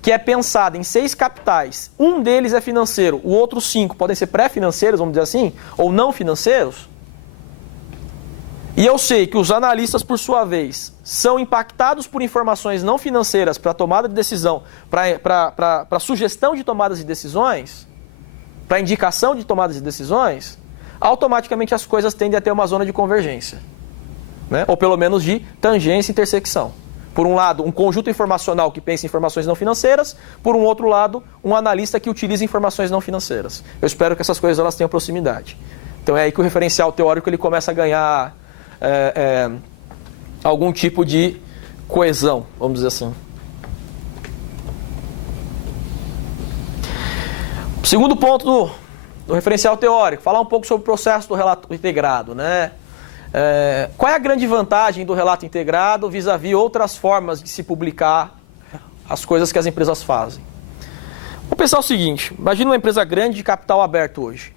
que é pensada em 6 capitais, um deles é financeiro, o outro 5 podem ser pré-financeiros, vamos dizer assim, ou não financeiros, e eu sei que os analistas, por sua vez, são impactados por informações não financeiras para tomada de decisão, para sugestão de tomadas de decisões, para indicação de tomadas de decisões, automaticamente as coisas tendem a ter uma zona de convergência, né? Ou pelo menos de tangência e intersecção. Por um lado, um conjunto informacional que pensa em informações não financeiras, por um outro lado, um analista que utiliza informações não financeiras. Eu espero que essas coisas elas tenham proximidade. Então é aí que o referencial teórico ele começa a ganhar algum tipo de coesão, vamos dizer assim. Segundo ponto do referencial teórico, falar um pouco sobre o processo do relato integrado, né? Qual é a grande vantagem do relato integrado vis-à-vis outras formas de se publicar as coisas que as empresas fazem? Vou pensar o seguinte, imagina uma empresa grande de capital aberto hoje.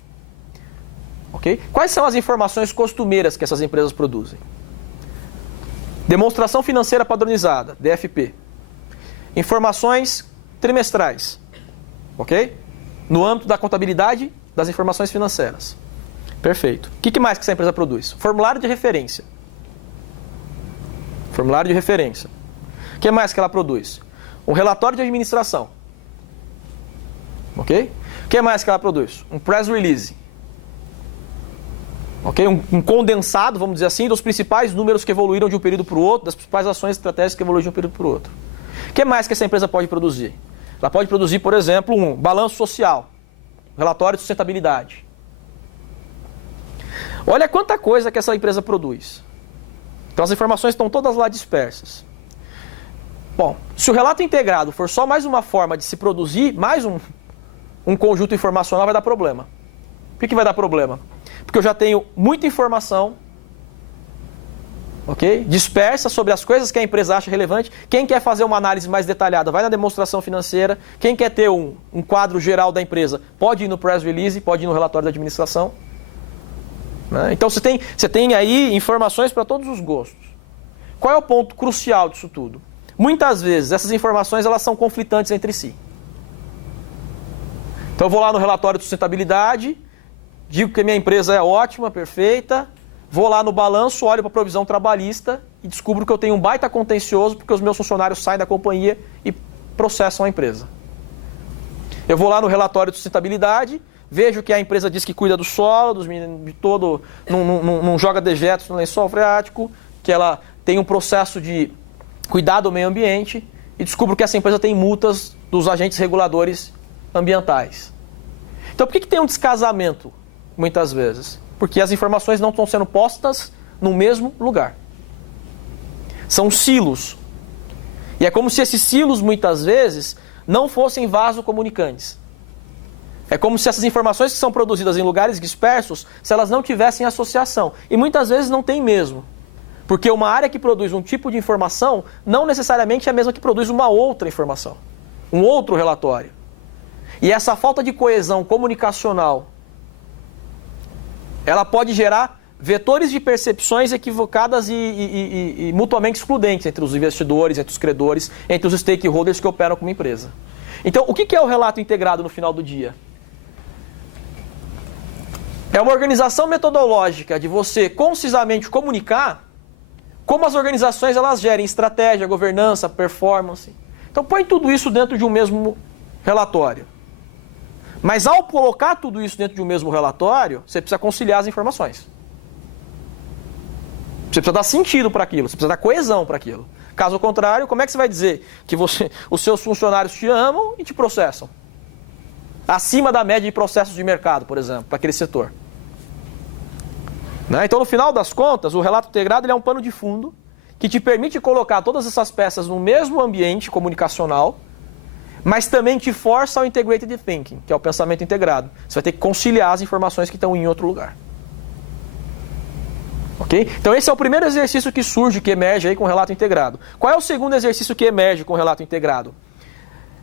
Okay? Quais são as informações costumeiras que essas empresas produzem? Demonstração financeira padronizada, DFP. Informações trimestrais, ok? No âmbito da contabilidade das informações financeiras. Perfeito. O que mais que essa empresa produz? Formulário de referência. Formulário de referência. O que mais que ela produz? Um relatório de administração. Ok? O que mais que ela produz? Um press release. Ok? Um condensado, vamos dizer assim, dos principais números que evoluíram de um período para o outro, das principais ações estratégicas que evoluíram de um período para o outro. O que mais que essa empresa pode produzir? Ela pode produzir, por exemplo, um balanço social, um relatório de sustentabilidade. Olha quanta coisa que essa empresa produz. Então as informações estão todas lá dispersas. Bom, se o relato integrado for só mais uma forma de se produzir, mais um conjunto informacional, vai dar problema. Por que vai dar problema? Porque eu já tenho muita informação, ok? Dispersa sobre as coisas que a empresa acha relevante. Quem quer fazer uma análise mais detalhada, vai na demonstração financeira. Quem quer ter um quadro geral da empresa, pode ir no press release, pode ir no relatório da administração. Né? Então você tem aí informações para todos os gostos. Qual é o ponto crucial disso tudo? Muitas vezes essas informações elas são conflitantes entre si. Então eu vou lá no relatório de sustentabilidade, digo que a minha empresa é ótima, perfeita, vou lá no balanço, olho para a provisão trabalhista e descubro que eu tenho um baita contencioso porque os meus funcionários saem da companhia e processam a empresa. Eu vou lá no relatório de sustentabilidade, vejo que a empresa diz que cuida do solo, de todo, não joga dejetos no lençol freático, que ela tem um processo de cuidado do meio ambiente e descubro que essa empresa tem multas dos agentes reguladores ambientais. Então por que tem um descasamento muitas vezes? Porque as informações não estão sendo postas no mesmo lugar. São silos. E é como se esses silos muitas vezes não fossem vasocomunicantes. É como se essas informações que são produzidas em lugares dispersos, se elas não tivessem associação. E muitas vezes não tem mesmo. Porque uma área que produz um tipo de informação não necessariamente é a mesma que produz uma outra informação. Um outro relatório. E essa falta de coesão comunicacional, ela pode gerar vetores de percepções equivocadas e mutuamente excludentes entre os investidores, entre os credores, entre os stakeholders que operam como empresa. Então, o que é o relato integrado no final do dia? É uma organização metodológica de você concisamente comunicar como as organizações elas gerem estratégia, governança, performance. Então põe tudo isso dentro de um mesmo relatório. Mas ao colocar tudo isso dentro de um mesmo relatório, você precisa conciliar as informações. Você precisa dar sentido para aquilo, você precisa dar coesão para aquilo. Caso contrário, como é que você vai dizer que os seus funcionários te amam e te processam? Acima da média de processos de mercado, por exemplo, para aquele setor. Né? Então, no final das contas, o relato integrado ele é um pano de fundo que te permite colocar todas essas peças no mesmo ambiente comunicacional, mas também te força ao integrated thinking, que é o pensamento integrado. Você vai ter que conciliar as informações que estão em outro lugar. Ok? Então esse é o primeiro exercício que surge, que emerge aí com o relato integrado. Qual é o segundo exercício que emerge com o relato integrado?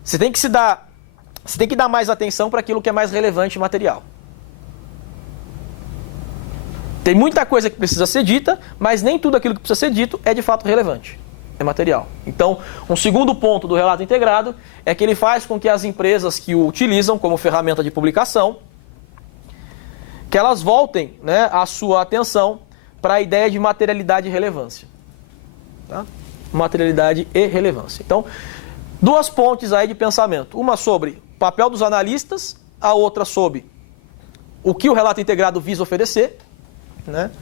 Você tem que dar mais atenção para aquilo que é mais relevante e material. Tem muita coisa que precisa ser dita, mas nem tudo aquilo que precisa ser dito é de fato relevante, é material. Então, um segundo ponto do relato integrado é que ele faz com que as empresas que o utilizam como ferramenta de publicação, que elas voltem, né, a sua atenção para a ideia de materialidade e relevância. Tá? Materialidade e relevância. Então, duas pontes aí de pensamento. Uma sobre o papel dos analistas, a outra sobre o que o relato integrado visa oferecer. Né?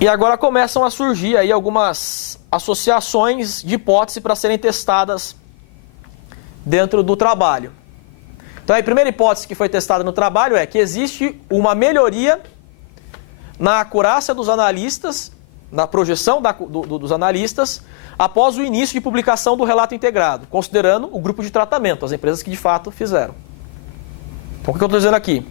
E agora começam a surgir aí algumas associações de hipótese para serem testadas dentro do trabalho. Então a primeira hipótese que foi testada no trabalho é que existe uma melhoria na acurácia dos analistas, na projeção dos analistas, após o início de publicação do relato integrado, considerando o grupo de tratamento, as empresas que de fato fizeram. Então o que eu estou dizendo aqui?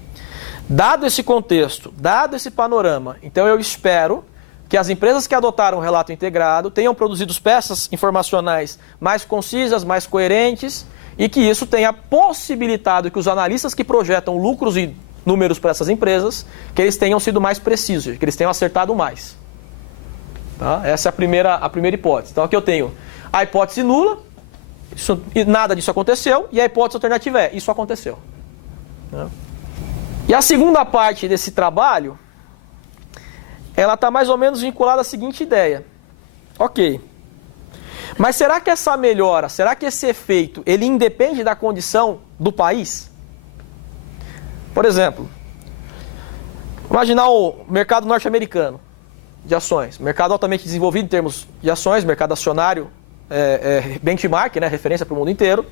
Dado esse contexto, dado esse panorama, então eu espero que as empresas que adotaram o relato integrado tenham produzido peças informacionais mais concisas, mais coerentes, e que isso tenha possibilitado que os analistas que projetam lucros e números para essas empresas, que eles tenham sido mais precisos, que eles tenham acertado mais. Tá? Essa é a primeira hipótese. Então aqui eu tenho a hipótese nula, nada disso aconteceu, e a hipótese alternativa é, isso aconteceu. Tá? E a segunda parte desse trabalho, ela está mais ou menos vinculada à seguinte ideia. Ok. Mas será que essa melhora, será que esse efeito, ele independe da condição do país? Por exemplo, imaginar o mercado norte-americano de ações. Mercado altamente desenvolvido em termos de ações, mercado acionário, benchmark, né, referência para o mundo inteiro.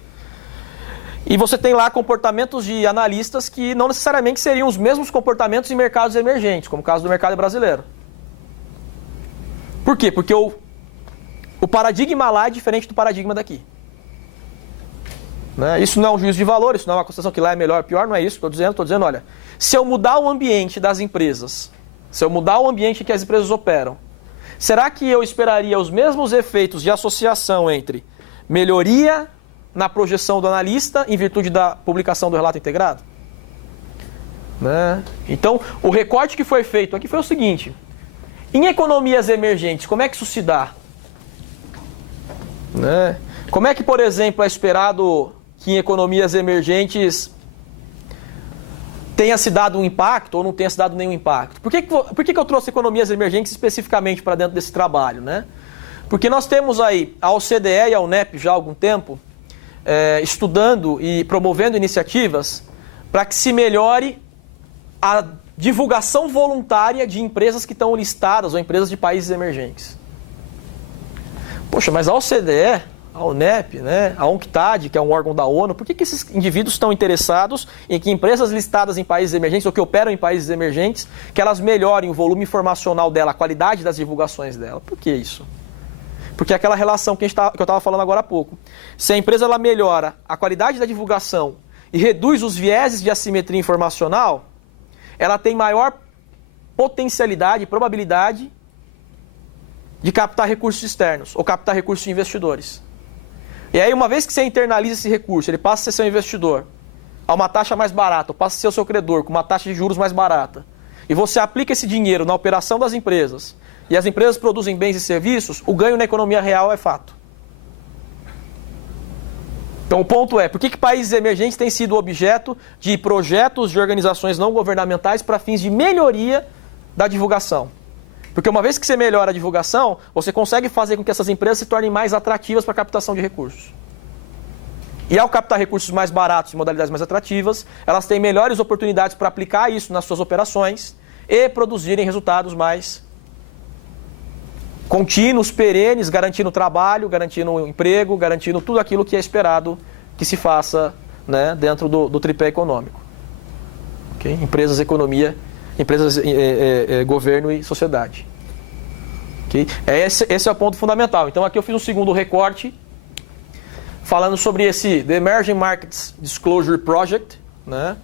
E você tem lá comportamentos de analistas que não necessariamente seriam os mesmos comportamentos em mercados emergentes, como o caso do mercado brasileiro. Por quê? Porque o paradigma lá é diferente do paradigma daqui. Né? Isso não é um juízo de valor, isso não é uma constatação que lá é melhor ou pior, não é isso. Estou dizendo, olha, se eu mudar o ambiente das empresas, se eu mudar o ambiente em que as empresas operam, será que eu esperaria os mesmos efeitos de associação entre melhoria na projeção do analista em virtude da publicação do relato integrado? Né? Então, o recorte que foi feito aqui foi o seguinte: em economias emergentes, como é que isso se dá? Né? Como é que, por exemplo, é esperado que em economias emergentes tenha se dado um impacto ou não tenha se dado nenhum impacto? Por que eu trouxe economias emergentes especificamente para dentro desse trabalho? Né? Porque nós temos aí a OCDE e a UNEP já há algum tempo estudando e promovendo iniciativas para que se melhore a divulgação voluntária de empresas que estão listadas ou empresas de países emergentes. Poxa, mas a OCDE, a UNEP, né, a UNCTAD, que é um órgão da ONU, por que esses indivíduos estão interessados em que empresas listadas em países emergentes ou que operam em países emergentes, que elas melhorem o volume informacional dela, a qualidade das divulgações dela? Por que isso? Porque é aquela relação que eu estava falando agora há pouco. Se a empresa ela melhora a qualidade da divulgação e reduz os vieses de assimetria informacional, ela tem maior potencialidade, probabilidade de captar recursos externos ou captar recursos de investidores. E aí, uma vez que você internaliza esse recurso, ele passa a ser seu investidor a uma taxa mais barata, ou passa a ser o seu credor com uma taxa de juros mais barata, e você aplica esse dinheiro na operação das empresas, e as empresas produzem bens e serviços, o ganho na economia real é fato. Então o ponto é, por que países emergentes têm sido objeto de projetos de organizações não governamentais para fins de melhoria da divulgação? Porque uma vez que você melhora a divulgação, você consegue fazer com que essas empresas se tornem mais atrativas para a captação de recursos. E ao captar recursos mais baratos e modalidades mais atrativas, elas têm melhores oportunidades para aplicar isso nas suas operações e produzirem resultados mais contínuos, perenes, garantindo trabalho, garantindo emprego, garantindo tudo aquilo que é esperado que se faça, né, dentro do tripé econômico. Okay? Empresas, economia, empresas, governo e sociedade. Okay? Esse é o ponto fundamental. Então aqui eu fiz um segundo recorte falando sobre esse The Emerging Markets Disclosure Project, né,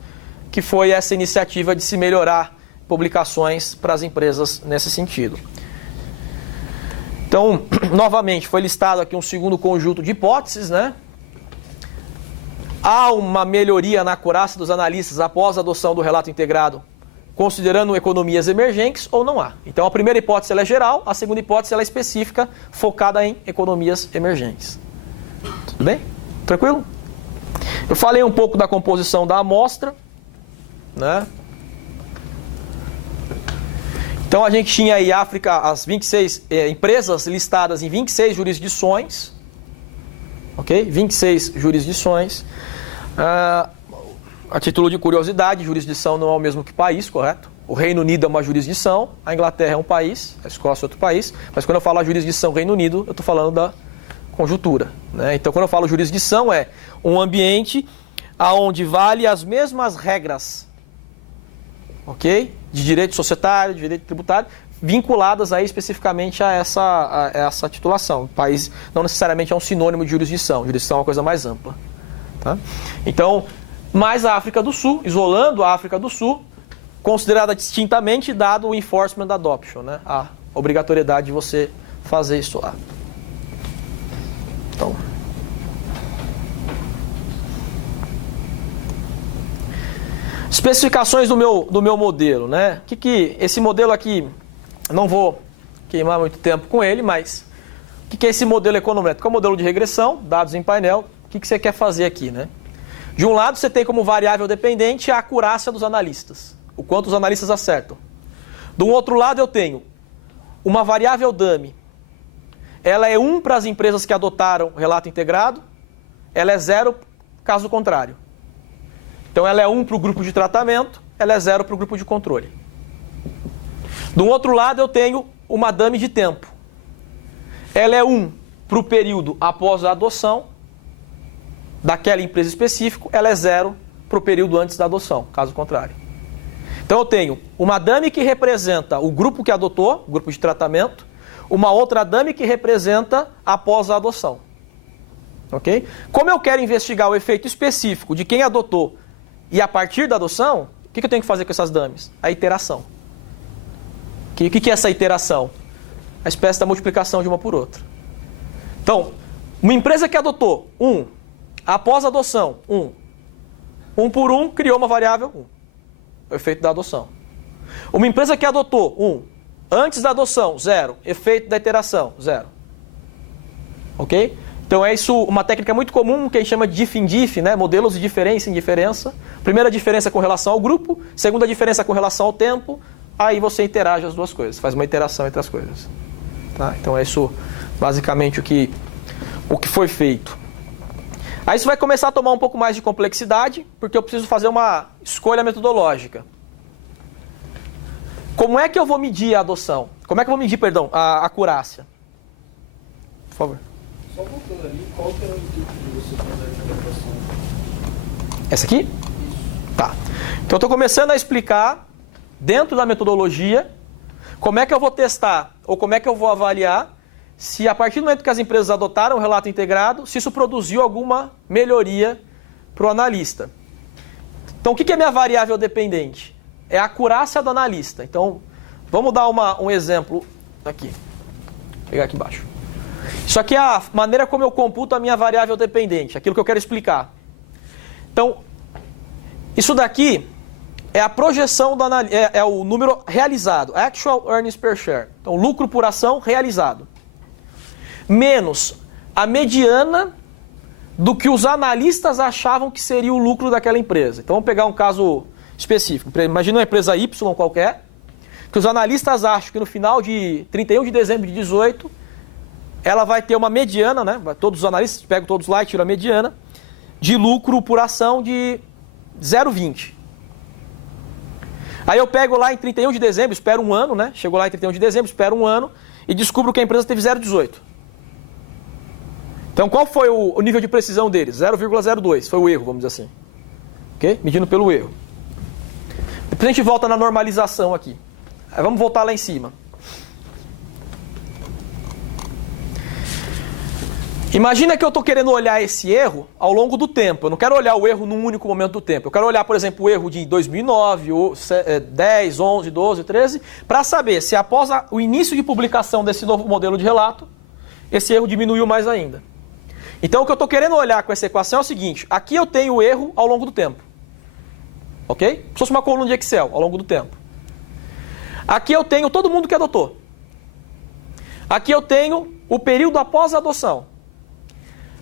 que foi essa iniciativa de se melhorar publicações para as empresas nesse sentido. Então, novamente, foi listado aqui um segundo conjunto de hipóteses, né? Há uma melhoria na acurácia dos analistas após a adoção do relato integrado, considerando economias emergentes, ou não há. Então, a primeira hipótese ela é geral, a segunda hipótese ela é específica, focada em economias emergentes. Tudo bem? Tranquilo? Eu falei um pouco da composição da amostra, né? Então a gente tinha aí África, as 26 empresas listadas em 26 jurisdições, ok? 26 jurisdições. A título de curiosidade, jurisdição não é o mesmo que país, correto? O Reino Unido é uma jurisdição, a Inglaterra é um país, a Escócia é outro país, mas quando eu falo a jurisdição Reino Unido, eu estou falando da conjuntura, né? Então quando eu falo jurisdição é um ambiente onde vale as mesmas regras, ok? De direito societário, de direito tributário, vinculadas aí especificamente a essa titulação. O país não necessariamente é um sinônimo de jurisdição. Jurisdição é uma coisa mais ampla. Tá? Então, mais a África do Sul, isolando a África do Sul, considerada distintamente dado o enforcement adoption, né? A obrigatoriedade de você fazer isso lá. Então, especificações do meu modelo, né? Esse modelo aqui, não vou queimar muito tempo com ele, mas o que é esse modelo econométrico? É um modelo de regressão, dados em painel. O que você quer fazer aqui, né? De um lado, você tem como variável dependente a acurácia dos analistas, o quanto os analistas acertam. Do outro lado, eu tenho uma variável dummy. Ela é 1 para as empresas que adotaram o relato integrado, ela é 0 caso contrário. Então, ela é 1 para o grupo de tratamento, ela é 0 para o grupo de controle. Do outro lado, eu tenho uma dummy de tempo. Ela é 1 para o período após a adoção daquela empresa específica, ela é 0 para o período antes da adoção, caso contrário. Então eu tenho uma dummy que representa o grupo que adotou, o grupo de tratamento, uma outra dummy que representa após a adoção. Ok? Como eu quero investigar o efeito específico de quem adotou e a partir da adoção, o que eu tenho que fazer com essas dummies? A iteração. O que é essa iteração? A espécie da multiplicação de uma por outra. Então, uma empresa que adotou 1, após a adoção, 1. 1 por 1 criou uma variável 1. O efeito da adoção. Uma empresa que adotou 1. Antes da adoção, 0. Efeito da iteração, 0. Ok? Então é isso uma técnica muito comum que a gente chama de diff-in-diff, né? Modelos de diferença em diferença. Primeira diferença com relação ao grupo, segunda diferença com relação ao tempo, aí você interage as duas coisas, faz uma interação entre as coisas. Tá? Então é isso basicamente o que foi feito. Aí isso vai começar a tomar um pouco mais de complexidade, porque eu preciso fazer uma escolha metodológica. Como é que eu vou medir a adoção? Como é que eu vou medir, perdão, a acurácia? Por favor. Só voltando ali, qual que é o intuito de você fazer a adaptação? Essa aqui? Isso. Tá. Então eu estou começando a explicar, dentro da metodologia, como é que eu vou testar, ou como é que eu vou avaliar, se a partir do momento que as empresas adotaram o relato integrado, se isso produziu alguma melhoria para o analista. Então, o que é minha variável dependente? É a acurácia do analista. Então, vamos dar um exemplo aqui. Vou pegar aqui embaixo. Isso aqui é a maneira como eu computo a minha variável dependente, aquilo que eu quero explicar. Então, isso daqui é a projeção do é o número realizado, actual earnings per share. Então, lucro por ação realizado. Menos a mediana do que os analistas achavam que seria o lucro daquela empresa. Então vamos pegar um caso específico. Imagina uma empresa Y qualquer, que os analistas acham que no final de 31 de dezembro de 2018, ela vai ter uma mediana, né? Todos os analistas pegam todos lá e tiram a mediana, de lucro por ação de 0,20. Aí eu pego lá em 31 de dezembro, espero um ano, né? Chego lá em 31 de dezembro, espero um ano e descubro que a empresa teve 0,18. Então, qual foi o nível de precisão deles? 0,02, foi o erro, vamos dizer assim. Ok? Medindo pelo erro. Depois a gente volta na normalização aqui. Aí vamos voltar lá em cima. Imagina que eu estou querendo olhar esse erro ao longo do tempo. Eu não quero olhar o erro num único momento do tempo. Eu quero olhar, por exemplo, o erro de 2009, 10, 11, 12, 13, para saber se após o início de publicação desse novo modelo de relato, esse erro diminuiu mais ainda. Então, o que eu estou querendo olhar com essa equação é o seguinte. Aqui eu tenho o erro ao longo do tempo. Ok? Se fosse uma coluna de Excel, ao longo do tempo. Aqui eu tenho todo mundo que adotou. Aqui eu tenho o período após a adoção.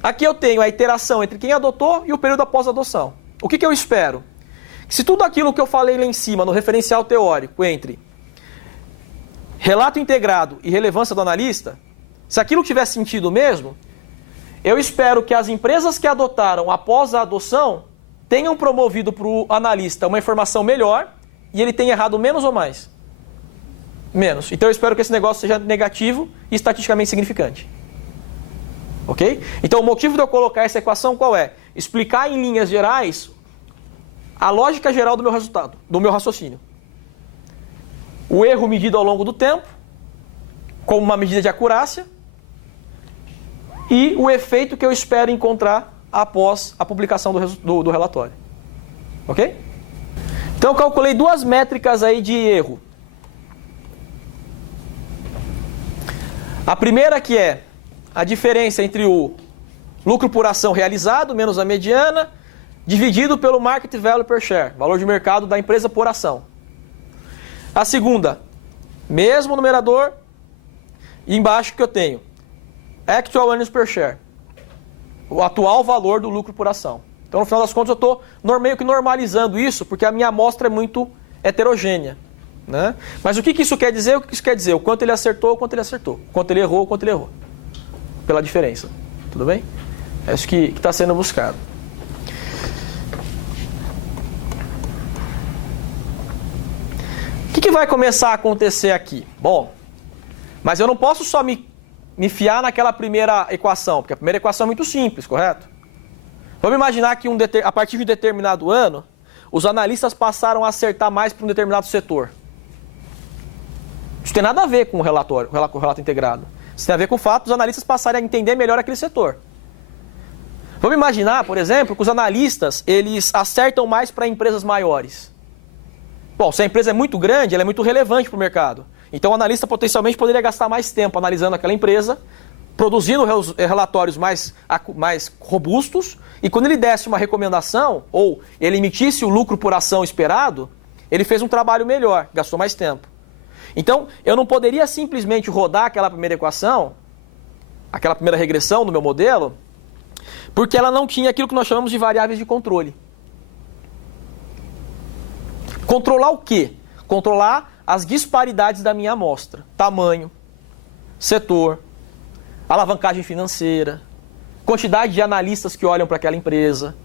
Aqui eu tenho a iteração entre quem adotou e o período após a adoção. O que eu espero? Se tudo aquilo que eu falei lá em cima, no referencial teórico, entre relato integrado e relevância do analista, se aquilo tiver sentido mesmo, eu espero que as empresas que adotaram após a adoção tenham promovido para o analista uma informação melhor e ele tenha errado menos ou mais? Menos. Então eu espero que esse negócio seja negativo e estatisticamente significante. Ok? Então o motivo de eu colocar essa equação qual é? Explicar em linhas gerais a lógica geral do meu resultado, do meu raciocínio. O erro medido ao longo do tempo, como uma medida de acurácia, e o efeito que eu espero encontrar após a publicação do relatório. Ok? Então eu calculei duas métricas aí de erro. A primeira que é a diferença entre o lucro por ação realizado menos a mediana, dividido pelo market value per share, valor de mercado da empresa por ação. A segunda, mesmo numerador, e embaixo que eu tenho, actual earnings per share, o atual valor do lucro por ação. Então, no final das contas, eu estou meio que normalizando isso, porque a minha amostra é muito heterogênea. Né? Mas o que isso quer dizer? O que isso quer dizer? O quanto ele acertou, o quanto ele acertou. O quanto ele errou, o quanto ele errou. Pela diferença. Tudo bem? É isso que está sendo buscado. O que vai começar a acontecer aqui? Bom, mas eu não posso só me fiar naquela primeira equação, porque a primeira equação é muito simples, correto? Vamos imaginar que a partir de um determinado ano, os analistas passaram a acertar mais para um determinado setor. Isso tem nada a ver com o relatório, com o relato integrado. Isso tem a ver com o fato dos analistas passarem a entender melhor aquele setor. Vamos imaginar, por exemplo, que os analistas eles acertam mais para empresas maiores. Bom, se a empresa é muito grande, ela é muito relevante para o mercado. Então o analista potencialmente poderia gastar mais tempo analisando aquela empresa, produzindo relatórios mais robustos, e quando ele desse uma recomendação, ou ele emitisse o lucro por ação esperado, ele fez um trabalho melhor, gastou mais tempo. Então, eu não poderia simplesmente rodar aquela primeira equação, aquela primeira regressão do meu modelo, porque ela não tinha aquilo que nós chamamos de variáveis de controle. Controlar o quê? Controlar as disparidades da minha amostra. Tamanho, setor, alavancagem financeira, quantidade de analistas que olham para aquela empresa.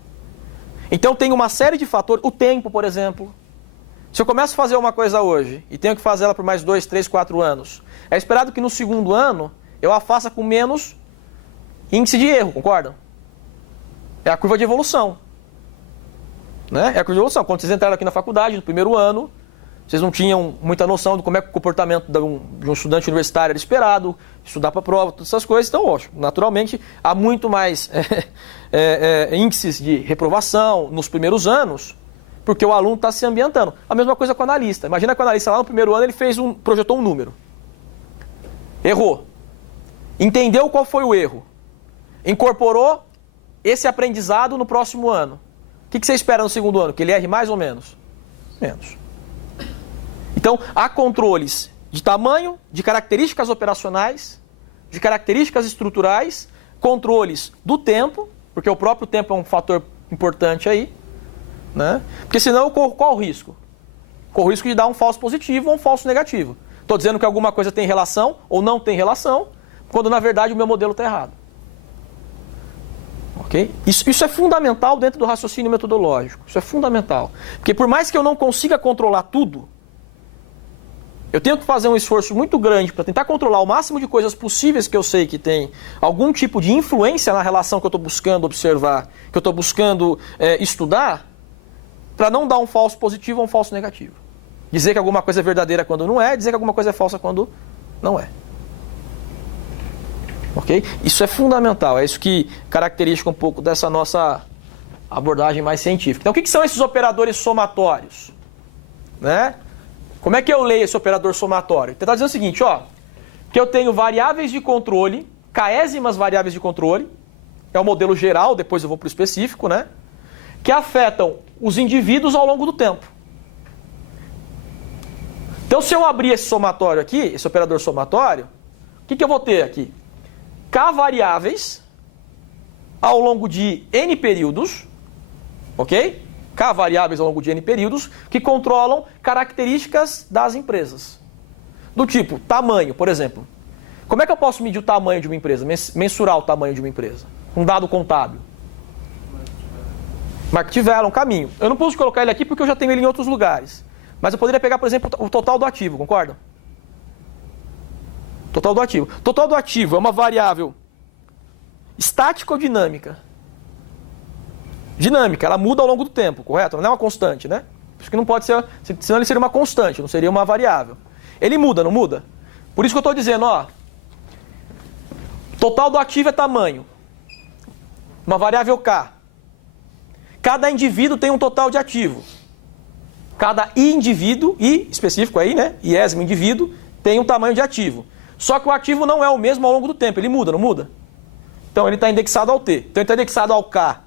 Então tem uma série de fatores. O tempo, por exemplo. Se eu começo a fazer uma coisa hoje e tenho que fazer ela por mais 2, 3, 4 anos, é esperado que no segundo ano eu a faça com menos índice de erro, concordam? É a curva de evolução. Né? É a curva de evolução. Quando vocês entraram aqui na faculdade, no primeiro ano, vocês não tinham muita noção de como é que o comportamento de um estudante universitário era esperado, estudar para a prova, todas essas coisas. Então, lógico, naturalmente, há muito mais índices de reprovação nos primeiros anos, porque o aluno está se ambientando. A mesma coisa com o analista. Imagina que o analista lá no primeiro ano ele projetou um número. Errou. Entendeu qual foi o erro. Incorporou esse aprendizado no próximo ano. O que você espera no segundo ano? Que ele erre mais ou menos? Menos. Então, há controles de tamanho, de características operacionais, de características estruturais, controles do tempo, porque o próprio tempo é um fator importante aí, né? Porque senão eu corro qual o risco? Corro o risco de dar um falso positivo ou um falso negativo. Estou dizendo que alguma coisa tem relação ou não tem relação, quando na verdade o meu modelo está errado. Okay? Isso é fundamental dentro do raciocínio metodológico. Isso é fundamental. Porque por mais que eu não consiga controlar tudo, eu tenho que fazer um esforço muito grande para tentar controlar o máximo de coisas possíveis que eu sei que tem algum tipo de influência na relação que eu estou buscando observar, que eu estou buscando estudar, para não dar um falso positivo ou um falso negativo. Dizer que alguma coisa é verdadeira quando não é, dizer que alguma coisa é falsa quando não é. Ok? Isso é fundamental, é isso que caracteriza um pouco dessa nossa abordagem mais científica. Então, o que são esses operadores somatórios? Né? Como é que eu leio esse operador somatório? Ele está dizendo o seguinte, ó, que eu tenho variáveis de controle, caésimas variáveis de controle, é o modelo geral, depois eu vou para o específico, né? Que afetam os indivíduos ao longo do tempo. Então, se eu abrir esse somatório aqui, esse operador somatório, o que eu vou ter aqui? K variáveis ao longo de N períodos, ok? K variáveis ao longo de N períodos que controlam características das empresas. Do tipo, tamanho, por exemplo. Como é que eu posso medir o tamanho de uma empresa, mensurar o tamanho de uma empresa? Um dado contábil. Market value, um caminho. Eu não posso colocar ele aqui porque eu já tenho ele em outros lugares. Mas eu poderia pegar, por exemplo, o total do ativo, concordam? Total do ativo. Total do ativo é uma variável estática ou dinâmica? Dinâmica, ela muda ao longo do tempo, correto? Não é uma constante, né? Acho que não pode ser, senão ele seria uma constante, não seria uma variável. Ele muda, não muda? Por isso que eu estou dizendo, ó, total do ativo é tamanho. Uma variável K. Cada indivíduo tem um total de ativo. Cada indivíduo, I específico aí, né? Iésimo indivíduo, tem um tamanho de ativo. Só que o ativo não é o mesmo ao longo do tempo, ele muda, não muda? Então ele está indexado ao T. Então ele está indexado ao K,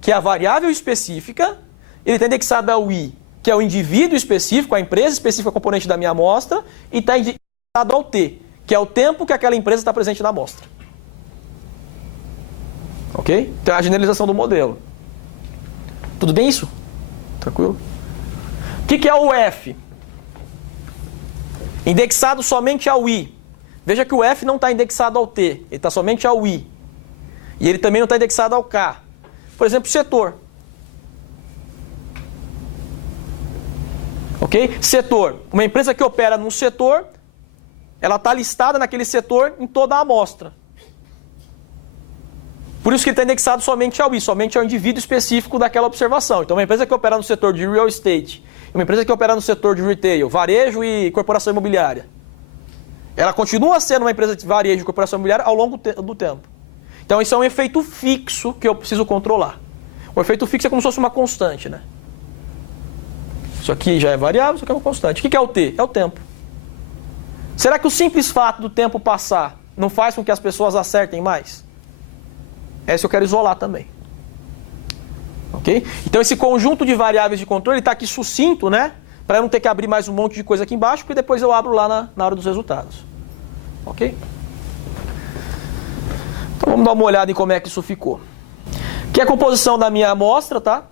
que é a variável específica, ele está indexado ao I, que é o indivíduo específico, a empresa específica componente da minha amostra, e está indexado ao T, que é o tempo que aquela empresa está presente na amostra. Ok? Então é a generalização do modelo. Tudo bem isso? Tranquilo? O que é o F? Indexado somente ao I. Veja que o F não está indexado ao T, ele está somente ao I. E ele também não está indexado ao K. Por exemplo, setor. Ok? Setor. Uma empresa que opera num setor, ela está listada naquele setor em toda a amostra. Por isso que ele está indexado somente ao I, somente ao indivíduo específico daquela observação. Então, uma empresa que opera no setor de real estate, uma empresa que opera no setor de retail, varejo e corporação imobiliária, ela continua sendo uma empresa de varejo e corporação imobiliária ao longo do tempo. Então, isso é um efeito fixo que eu preciso controlar. O efeito fixo é como se fosse uma constante, né? Isso aqui já é variável, isso aqui é uma constante. O que é o T? É o tempo. Será que o simples fato do tempo passar não faz com que as pessoas acertem mais? Essa eu quero isolar também. Ok? Então esse conjunto de variáveis de controle está aqui sucinto, né? Para eu não ter que abrir mais um monte de coisa aqui embaixo, porque depois eu abro lá na hora dos resultados. Ok? Então vamos dar uma olhada em como é que isso ficou. Aqui é a composição da minha amostra, tá?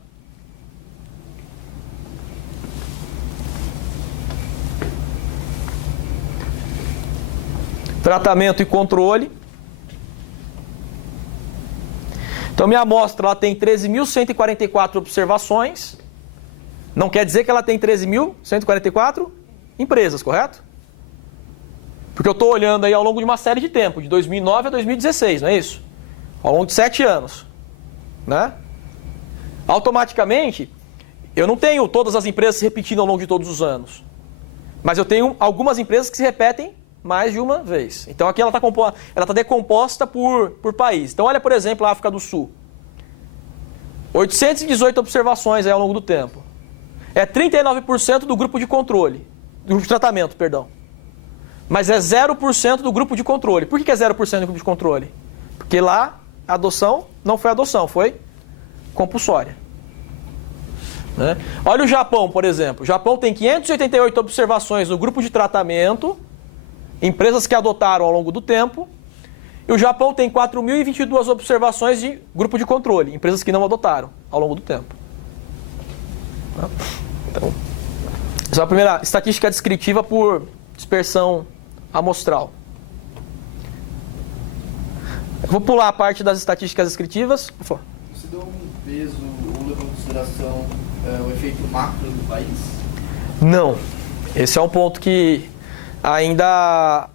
Tratamento e controle. Então, minha amostra ela tem 13.144 observações. Não quer dizer que ela tem 13.144 empresas, correto? Porque eu estou olhando aí ao longo de uma série de tempo, de 2009 a 2016, não é isso? Ao longo de 7 anos. Né? Automaticamente, eu não tenho todas as empresas se repetindo ao longo de todos os anos. Mas eu tenho algumas empresas que se repetem mais de uma vez. Então aqui ela está decomposta por país. Então olha, por exemplo, a África do Sul. 818 observações aí ao longo do tempo. É 39% do grupo de controle. Do grupo de tratamento, perdão. Mas é 0% do grupo de controle. Por que é 0% do grupo de controle? Porque lá a adoção não foi adoção, foi compulsória. Né? Olha o Japão, por exemplo. O Japão tem 588 observações no grupo de tratamento, empresas que adotaram ao longo do tempo, e o Japão tem 4.022 observações de grupo de controle, empresas que não adotaram ao longo do tempo. Então, essa é a primeira estatística descritiva por dispersão amostral. Eu vou pular a parte das estatísticas descritivas. Por favor. Você deu um peso ou levou em consideração o efeito macro do país? Não. Esse é um ponto que ainda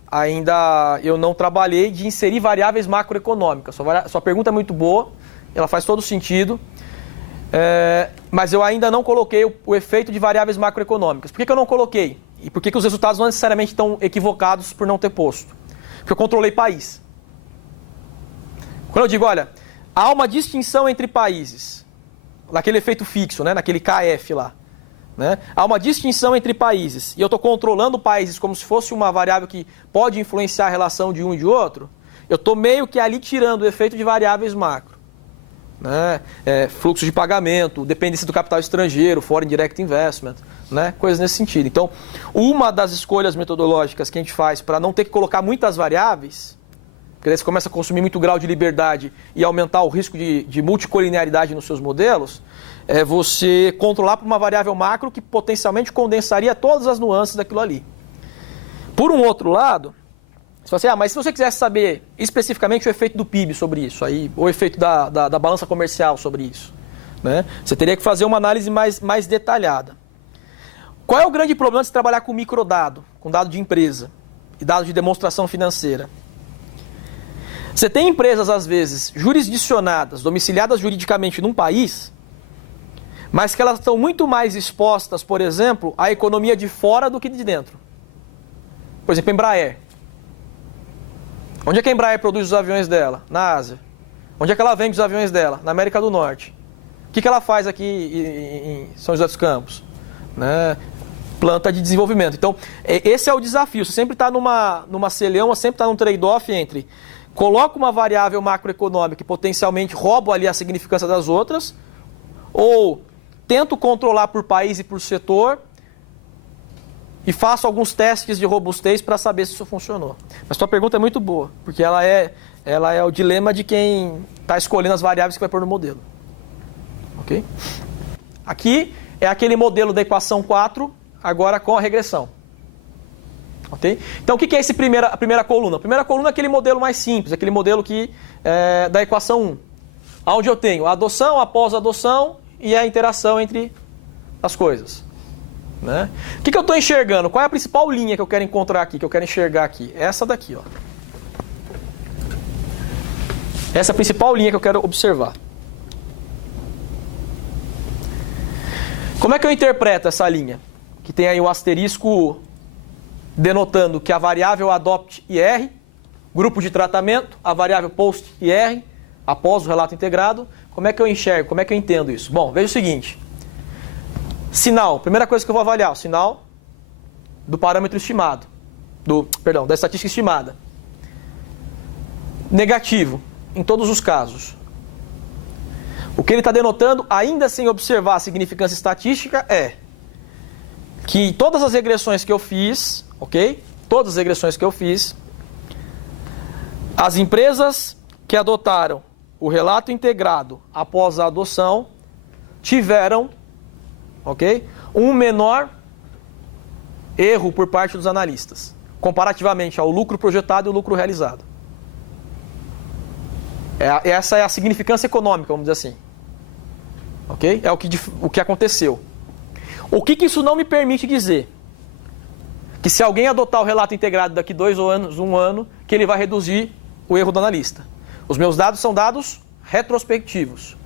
eu não trabalhei de inserir variáveis macroeconômicas. Sua pergunta é muito boa, ela faz todo sentido, mas eu ainda não coloquei o efeito de variáveis macroeconômicas. Por que eu não coloquei? E por que os resultados não necessariamente estão equivocados por não ter posto? Porque eu controlei país. Quando eu digo, olha, há uma distinção entre países, naquele efeito fixo, né, naquele KF lá. Né? Há uma distinção entre países e eu estou controlando países como se fosse uma variável que pode influenciar a relação de um e de outro, eu estou meio que ali tirando o efeito de variáveis macro. Né? Fluxo de pagamento, dependência do capital estrangeiro, foreign direct investment, né? Coisas nesse sentido. Então, uma das escolhas metodológicas que a gente faz para não ter que colocar muitas variáveis, porque daí você começa a consumir muito grau de liberdade e aumentar o risco de multicolinearidade nos seus modelos, é você controlar por uma variável macro que potencialmente condensaria todas as nuances daquilo ali. Por um outro lado, você fala assim, mas se você quisesse saber especificamente o efeito do PIB sobre isso, aí, ou o efeito da balança comercial sobre isso, né? Você teria que fazer uma análise mais detalhada. Qual é o grande problema de se trabalhar com microdado, com dado de empresa e dado de demonstração financeira? Você tem empresas, às vezes, jurisdicionadas, domiciliadas juridicamente num país, mas que elas estão muito mais expostas, por exemplo, à economia de fora do que de dentro. Por exemplo, a Embraer. Onde é que a Embraer produz os aviões dela? Na Ásia. Onde é que ela vende os aviões dela? Na América do Norte. O que ela faz aqui em São José dos Campos? né, planta de desenvolvimento. Então, esse é o desafio. Você sempre está numa celeuma, sempre está num trade-off entre coloco uma variável macroeconômica que potencialmente roubo ali a significância das outras, ou tento controlar por país e por setor e faço alguns testes de robustez para saber se isso funcionou. Mas sua pergunta é muito boa, porque ela é o dilema de quem está escolhendo as variáveis que vai pôr no modelo. Ok? Aqui é aquele modelo da equação 4, agora com a regressão. Ok? Então, o que é a primeira coluna? A primeira coluna é aquele modelo mais simples, aquele modelo da equação 1, onde eu tenho a adoção, a pós-adoção e a interação entre as coisas. Né? O que eu estou enxergando? Qual é a principal linha que eu quero encontrar aqui, que eu quero enxergar aqui? Essa daqui, ó. Essa é a principal linha que eu quero observar. Como é que eu interpreto essa linha? Que tem aí o asterisco denotando que a variável adopt IR, grupo de tratamento, a variável post IR, após o relato integrado. Como é que eu enxergo? Como é que eu entendo isso? Bom, veja o seguinte. Sinal, primeira coisa que eu vou avaliar, o sinal do parâmetro estimado. Da estatística estimada. Negativo, em todos os casos. O que ele está denotando, ainda sem observar a significância estatística, é que todas as regressões que eu fiz, ok? Todas as regressões que eu fiz, as empresas que adotaram o relato integrado após a adoção tiveram, ok? Um menor erro por parte dos analistas, comparativamente ao lucro projetado e o lucro realizado. Essa é a significância econômica, vamos dizer assim. Ok? É o que aconteceu. O que isso não me permite dizer? Que se alguém adotar o relato integrado daqui 2 anos, 1 ano, que ele vai reduzir o erro do analista. Os meus dados são dados retrospectivos.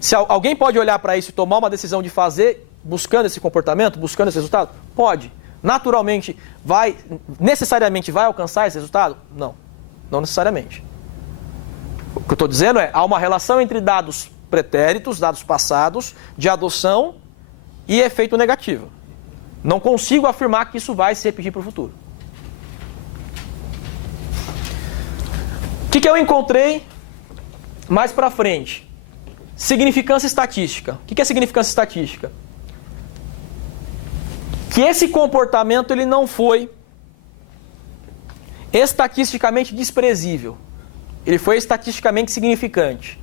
Se alguém pode olhar para isso e tomar uma decisão de fazer, buscando esse comportamento, buscando esse resultado? Pode. Naturalmente, necessariamente vai alcançar esse resultado? Não. Não necessariamente. O que eu estou dizendo há uma relação entre dados pretéritos, dados passados, de adoção e efeito negativo. Não consigo afirmar que isso vai se repetir para o futuro. O que eu encontrei mais para frente? Significância estatística. O que é significância estatística? Que esse comportamento ele não foi estatisticamente desprezível. Ele foi estatisticamente significante.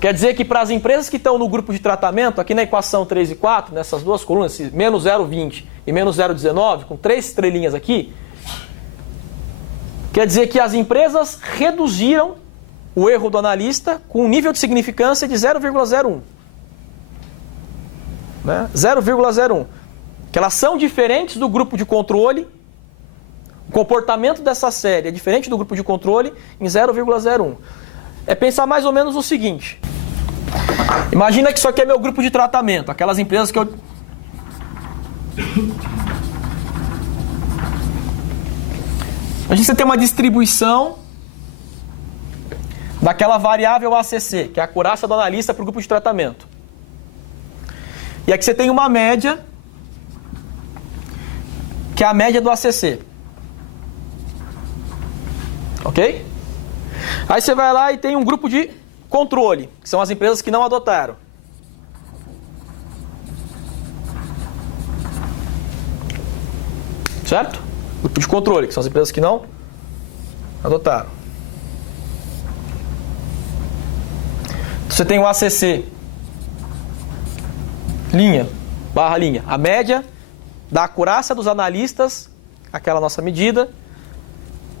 Quer dizer que para as empresas que estão no grupo de tratamento, aqui na equação 3 e 4, nessas duas colunas, menos 0,20 e menos 0,19, com 3 estrelinhas aqui, quer dizer que as empresas reduziram o erro do analista com um nível de significância de 0,01. Né? 0,01. Que elas são diferentes do grupo de controle. O comportamento dessa série é diferente do grupo de controle em 0,01. É pensar mais ou menos o seguinte. Imagina que isso aqui é meu grupo de tratamento. Aquelas empresas que eu... Imagina que você tem uma distribuição daquela variável ACC, que é a acurácia do analista para o grupo de tratamento. E aqui você tem uma média, que é a média do ACC. Ok? Aí você vai lá e tem um grupo de controle, que são as empresas que não adotaram. Certo? Grupo de controle, que são as empresas que não adotaram. Você tem o ACC, linha, barra linha, a média da acurácia dos analistas, aquela nossa medida,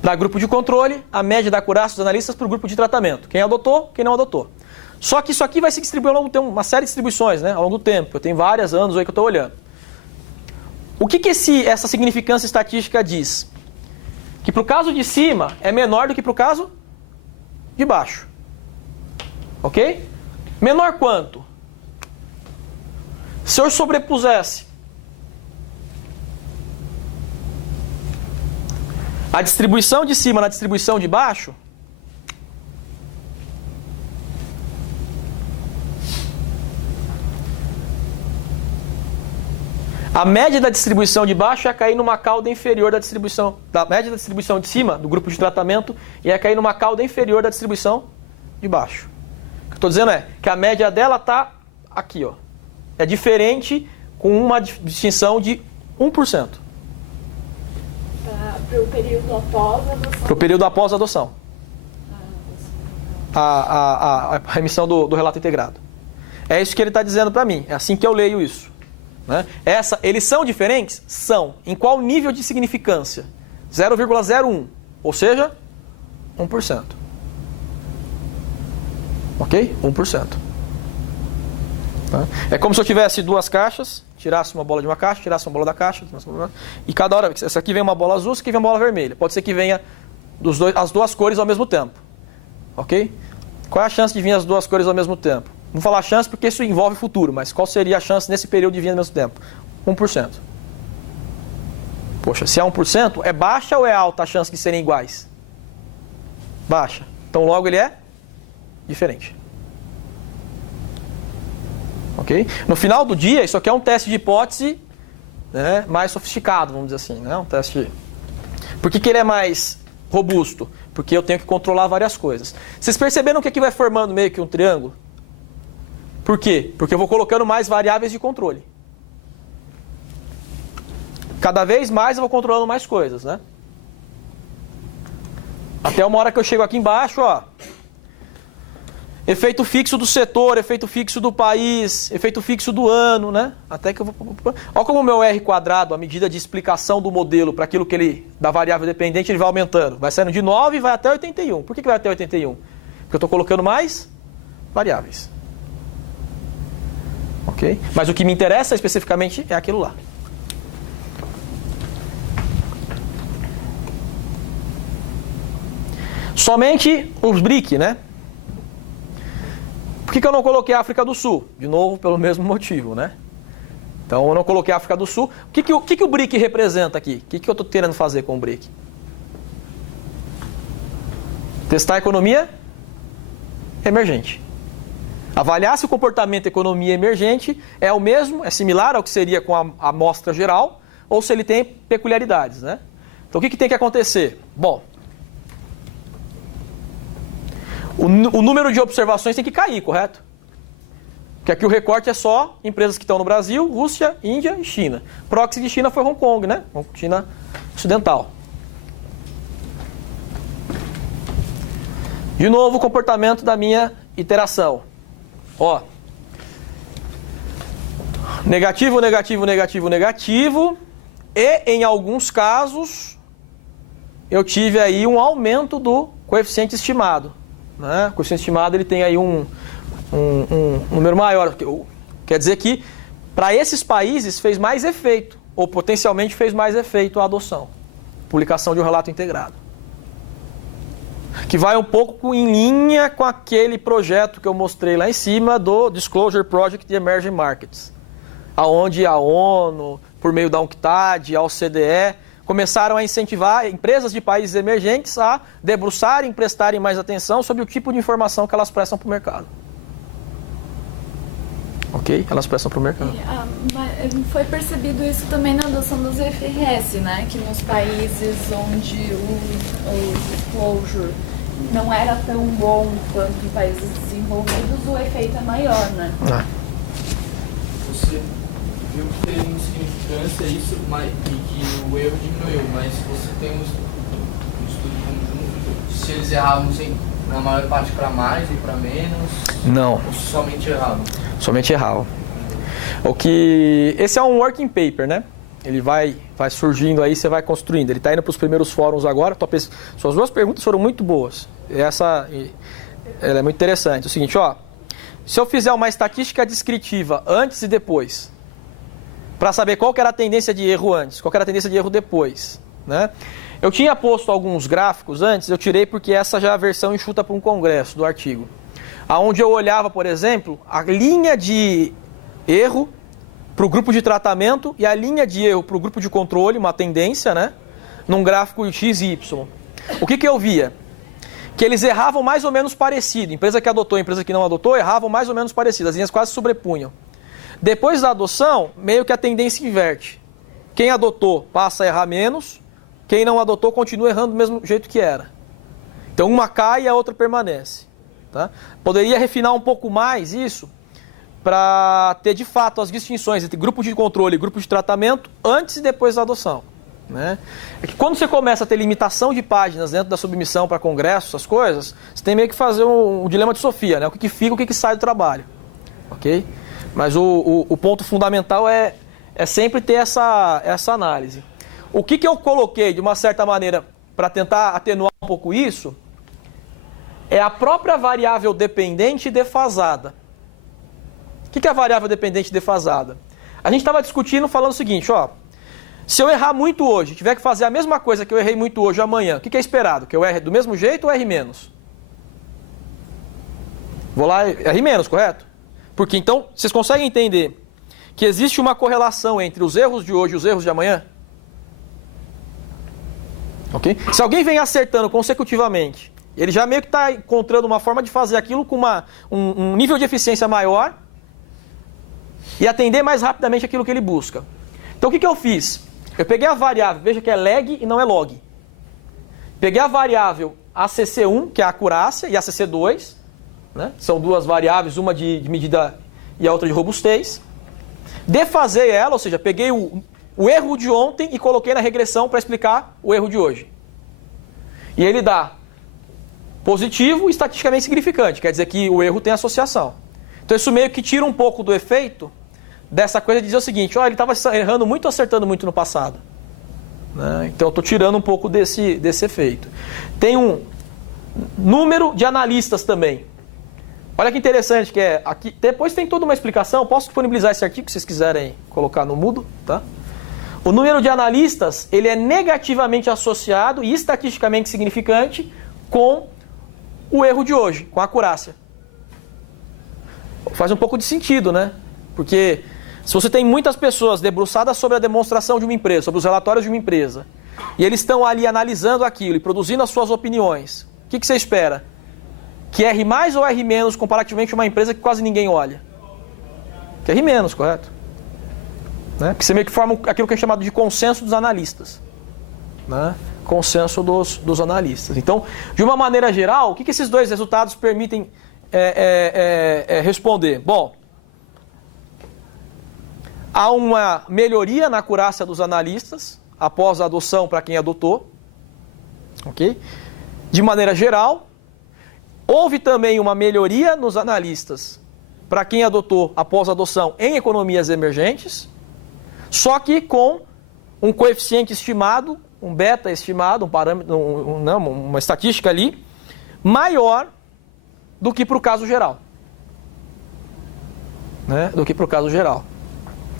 para grupo de controle, a média da acurácia dos analistas para o grupo de tratamento. Quem adotou, quem não adotou. Só que isso aqui vai se distribuir ao longo do tempo, uma série de distribuições, né, ao longo do tempo. Eu tenho vários anos aí que eu estou olhando. O que essa significância estatística diz? Que para o caso de cima é menor do que para o caso de baixo. Ok? Menor quanto? Se eu sobrepusesse a distribuição de cima na distribuição de baixo, A média da distribuição de baixo ia cair numa cauda inferior da média da distribuição de cima, do grupo de tratamento, ia cair numa cauda inferior da distribuição de baixo. O que eu estou dizendo é que a média dela está aqui, ó. É diferente com uma distinção de 1%. Para o período após a adoção. Para o período após a adoção. A emissão do relato integrado. É isso que ele está dizendo para mim. É assim que eu leio isso. Né? Eles são diferentes? São. Em qual nível de significância? 0,01. Ou seja, 1%. Ok? 1%. Tá? É como se eu tivesse duas caixas, tirasse uma bola de uma caixa, tirasse uma bola da caixa, e cada hora, essa aqui vem uma bola azul, essa aqui vem uma bola vermelha. Pode ser que venha as duas cores ao mesmo tempo. Ok? Qual é a chance de vir as duas cores ao mesmo tempo? Não vou falar chance porque isso envolve futuro, mas qual seria a chance nesse período de vir ao mesmo tempo? 1%. Poxa, se é 1%, é baixa ou é alta a chance de serem iguais? Baixa. Então logo ele é diferente. Ok? No final do dia, isso aqui é um teste de hipótese, né, mais sofisticado, vamos dizer assim. Né? Um teste. Por que ele é mais robusto? Porque eu tenho que controlar várias coisas. Vocês perceberam que aqui vai formando meio que um triângulo? Por quê? Porque eu vou colocando mais variáveis de controle. Cada vez mais eu vou controlando mais coisas, né? Até uma hora que eu chego aqui embaixo, ó. Efeito fixo do setor, efeito fixo do país, efeito fixo do ano, né? Até que eu vou... Olha como o meu R quadrado, a medida de explicação do modelo para aquilo que ele, da variável dependente, ele vai aumentando. Vai saindo de 9 e vai até 81. Por que vai até 81? Porque eu estou colocando mais variáveis. Ok? Mas o que me interessa especificamente é aquilo lá. Somente os BRIC, né? Por que eu não coloquei a África do Sul? De novo, pelo mesmo motivo, né? Então, eu não coloquei a África do Sul. O que o BRIC representa aqui? O que eu estou querendo fazer com o BRIC? Testar a economia emergente. Avaliar se o comportamento da economia emergente é o mesmo, é similar ao que seria com a amostra geral, ou se ele tem peculiaridades, né? Então, o que tem que acontecer? Bom, o número de observações tem que cair, correto? Porque aqui o recorte é só empresas que estão no Brasil, Rússia, Índia e China. Proxy de China foi Hong Kong, né? China ocidental. De novo, o comportamento da minha iteração. Ó. Negativo, negativo, negativo, negativo. E, em alguns casos, eu tive aí um aumento do coeficiente estimado. Né? O coeficiente estimado ele tem aí um número maior. Quer dizer que, para esses países, fez mais efeito, ou potencialmente fez mais efeito a adoção. Publicação de um relato integrado. Que vai um pouco em linha com aquele projeto que eu mostrei lá em cima do Disclosure Project de Emerging Markets. Onde a ONU, por meio da UNCTAD, a OCDE, começaram a incentivar empresas de países emergentes a debruçarem, prestarem mais atenção sobre o tipo de informação que elas prestam para o mercado. Ok? Elas prestam para o mercado. Foi percebido isso também na adoção dos IFRS, né? Que nos países onde o disclosure não era tão bom quanto em países desenvolvidos, o efeito é maior, né? Você viu que teve insignificância isso, e que o erro diminuiu, mas você tem um estudo conjunto, se eles erravam na maior parte para mais e para menos? Não. Ou somente erravam? Somente erravam. Esse é um working paper, né? Ele vai surgindo aí, você vai construindo. Ele está indo para os primeiros fóruns agora. Suas duas perguntas foram muito boas. Ela é muito interessante. É o seguinte, ó. Se eu fizer uma estatística descritiva antes e depois, para saber qual que era a tendência de erro antes, qual que era a tendência de erro depois, né? Eu tinha posto alguns gráficos antes, eu tirei porque essa já é a versão enxuta para um congresso do artigo. Onde eu olhava, por exemplo, a linha de erro para o grupo de tratamento e a linha de erro para o grupo de controle, uma tendência, né? Num gráfico X e Y. O que eu via? Que eles erravam mais ou menos parecido. Empresa que adotou, empresa que não adotou, erravam mais ou menos parecido. As linhas quase se sobrepunham. Depois da adoção, meio que a tendência inverte. Quem adotou passa a errar menos, quem não adotou continua errando do mesmo jeito que era. Então uma cai e a outra permanece. Tá? Poderia refinar um pouco mais isso para ter de fato as distinções entre grupo de controle e grupo de tratamento antes e depois da adoção. Né? É que quando você começa a ter limitação de páginas dentro da submissão para congresso, essas coisas, você tem meio que fazer um dilema de Sofia, né? O que fica, o que sai do trabalho. Ok? Mas o ponto fundamental é sempre ter essa análise. O que eu coloquei de uma certa maneira para tentar atenuar um pouco isso é a própria variável dependente defasada. O que é a variável dependente defasada? A gente estava discutindo falando o seguinte, ó. Se eu errar muito hoje, tiver que fazer a mesma coisa que eu errei muito hoje amanhã, o que é esperado? Que eu erre do mesmo jeito ou erre menos? Vou lá e erre menos, correto? Porque então, vocês conseguem entender que existe uma correlação entre os erros de hoje e os erros de amanhã? Ok? Se alguém vem acertando consecutivamente, ele já meio que está encontrando uma forma de fazer aquilo com um nível de eficiência maior e atender mais rapidamente aquilo que ele busca. Então o que eu fiz? Eu peguei a variável, veja que é lag e não é log. Peguei a variável ACC1, que é a acurácia, e a ACC2, né? São duas variáveis, uma de medida e a outra de robustez. Defasei ela, ou seja, peguei o erro de ontem e coloquei na regressão para explicar o erro de hoje. E ele dá positivo e estatisticamente significante, quer dizer que o erro tem associação. Então isso meio que tira um pouco do efeito dessa coisa de dizer o seguinte, ó, ele estava errando muito, acertando muito no passado. Né? Então eu estou tirando um pouco desse efeito. Tem um número de analistas também. Olha que interessante que é, aqui, depois tem toda uma explicação, posso disponibilizar esse artigo se vocês quiserem colocar no mudo, tá? O número de analistas, ele é negativamente associado e estatisticamente significante com o erro de hoje, com a acurácia. Faz um pouco de sentido, né? Porque se você tem muitas pessoas debruçadas sobre a demonstração de uma empresa, sobre os relatórios de uma empresa, e eles estão ali analisando aquilo e produzindo as suas opiniões, o que você espera? Que erre mais ou erre menos comparativamente a uma empresa que quase ninguém olha? Que erre menos, correto? Né? Porque você meio que forma aquilo que é chamado de consenso dos analistas. Né? Consenso dos analistas. Então, de uma maneira geral, o que esses dois resultados permitem responder? Bom, há uma melhoria na acurácia dos analistas após a adoção para quem adotou. Ok? De maneira geral, houve também uma melhoria nos analistas para quem adotou após a adoção em economias emergentes, só que com um coeficiente estimado, um beta estimado, um parâmetro, uma estatística ali, maior do que para o caso geral. Né? Do que para o caso geral.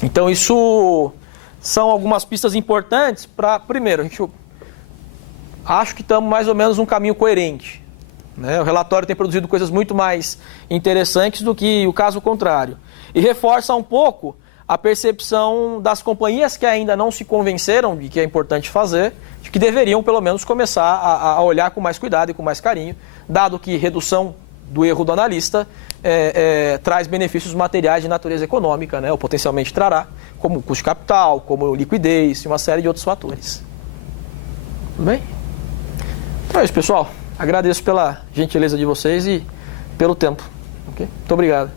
Então isso são algumas pistas importantes para, primeiro, acho que estamos mais ou menos num caminho coerente. Né? O relatório tem produzido coisas muito mais interessantes do que o caso contrário. E reforça um pouco a percepção das companhias que ainda não se convenceram de que é importante fazer, de que deveriam pelo menos começar a olhar com mais cuidado e com mais carinho, dado que redução do erro do analista traz benefícios materiais de natureza econômica, né? Ou potencialmente trará, como custo de capital, como liquidez e uma série de outros fatores. Tudo bem? Então é isso, pessoal. Agradeço pela gentileza de vocês e pelo tempo. Okay? Muito obrigado.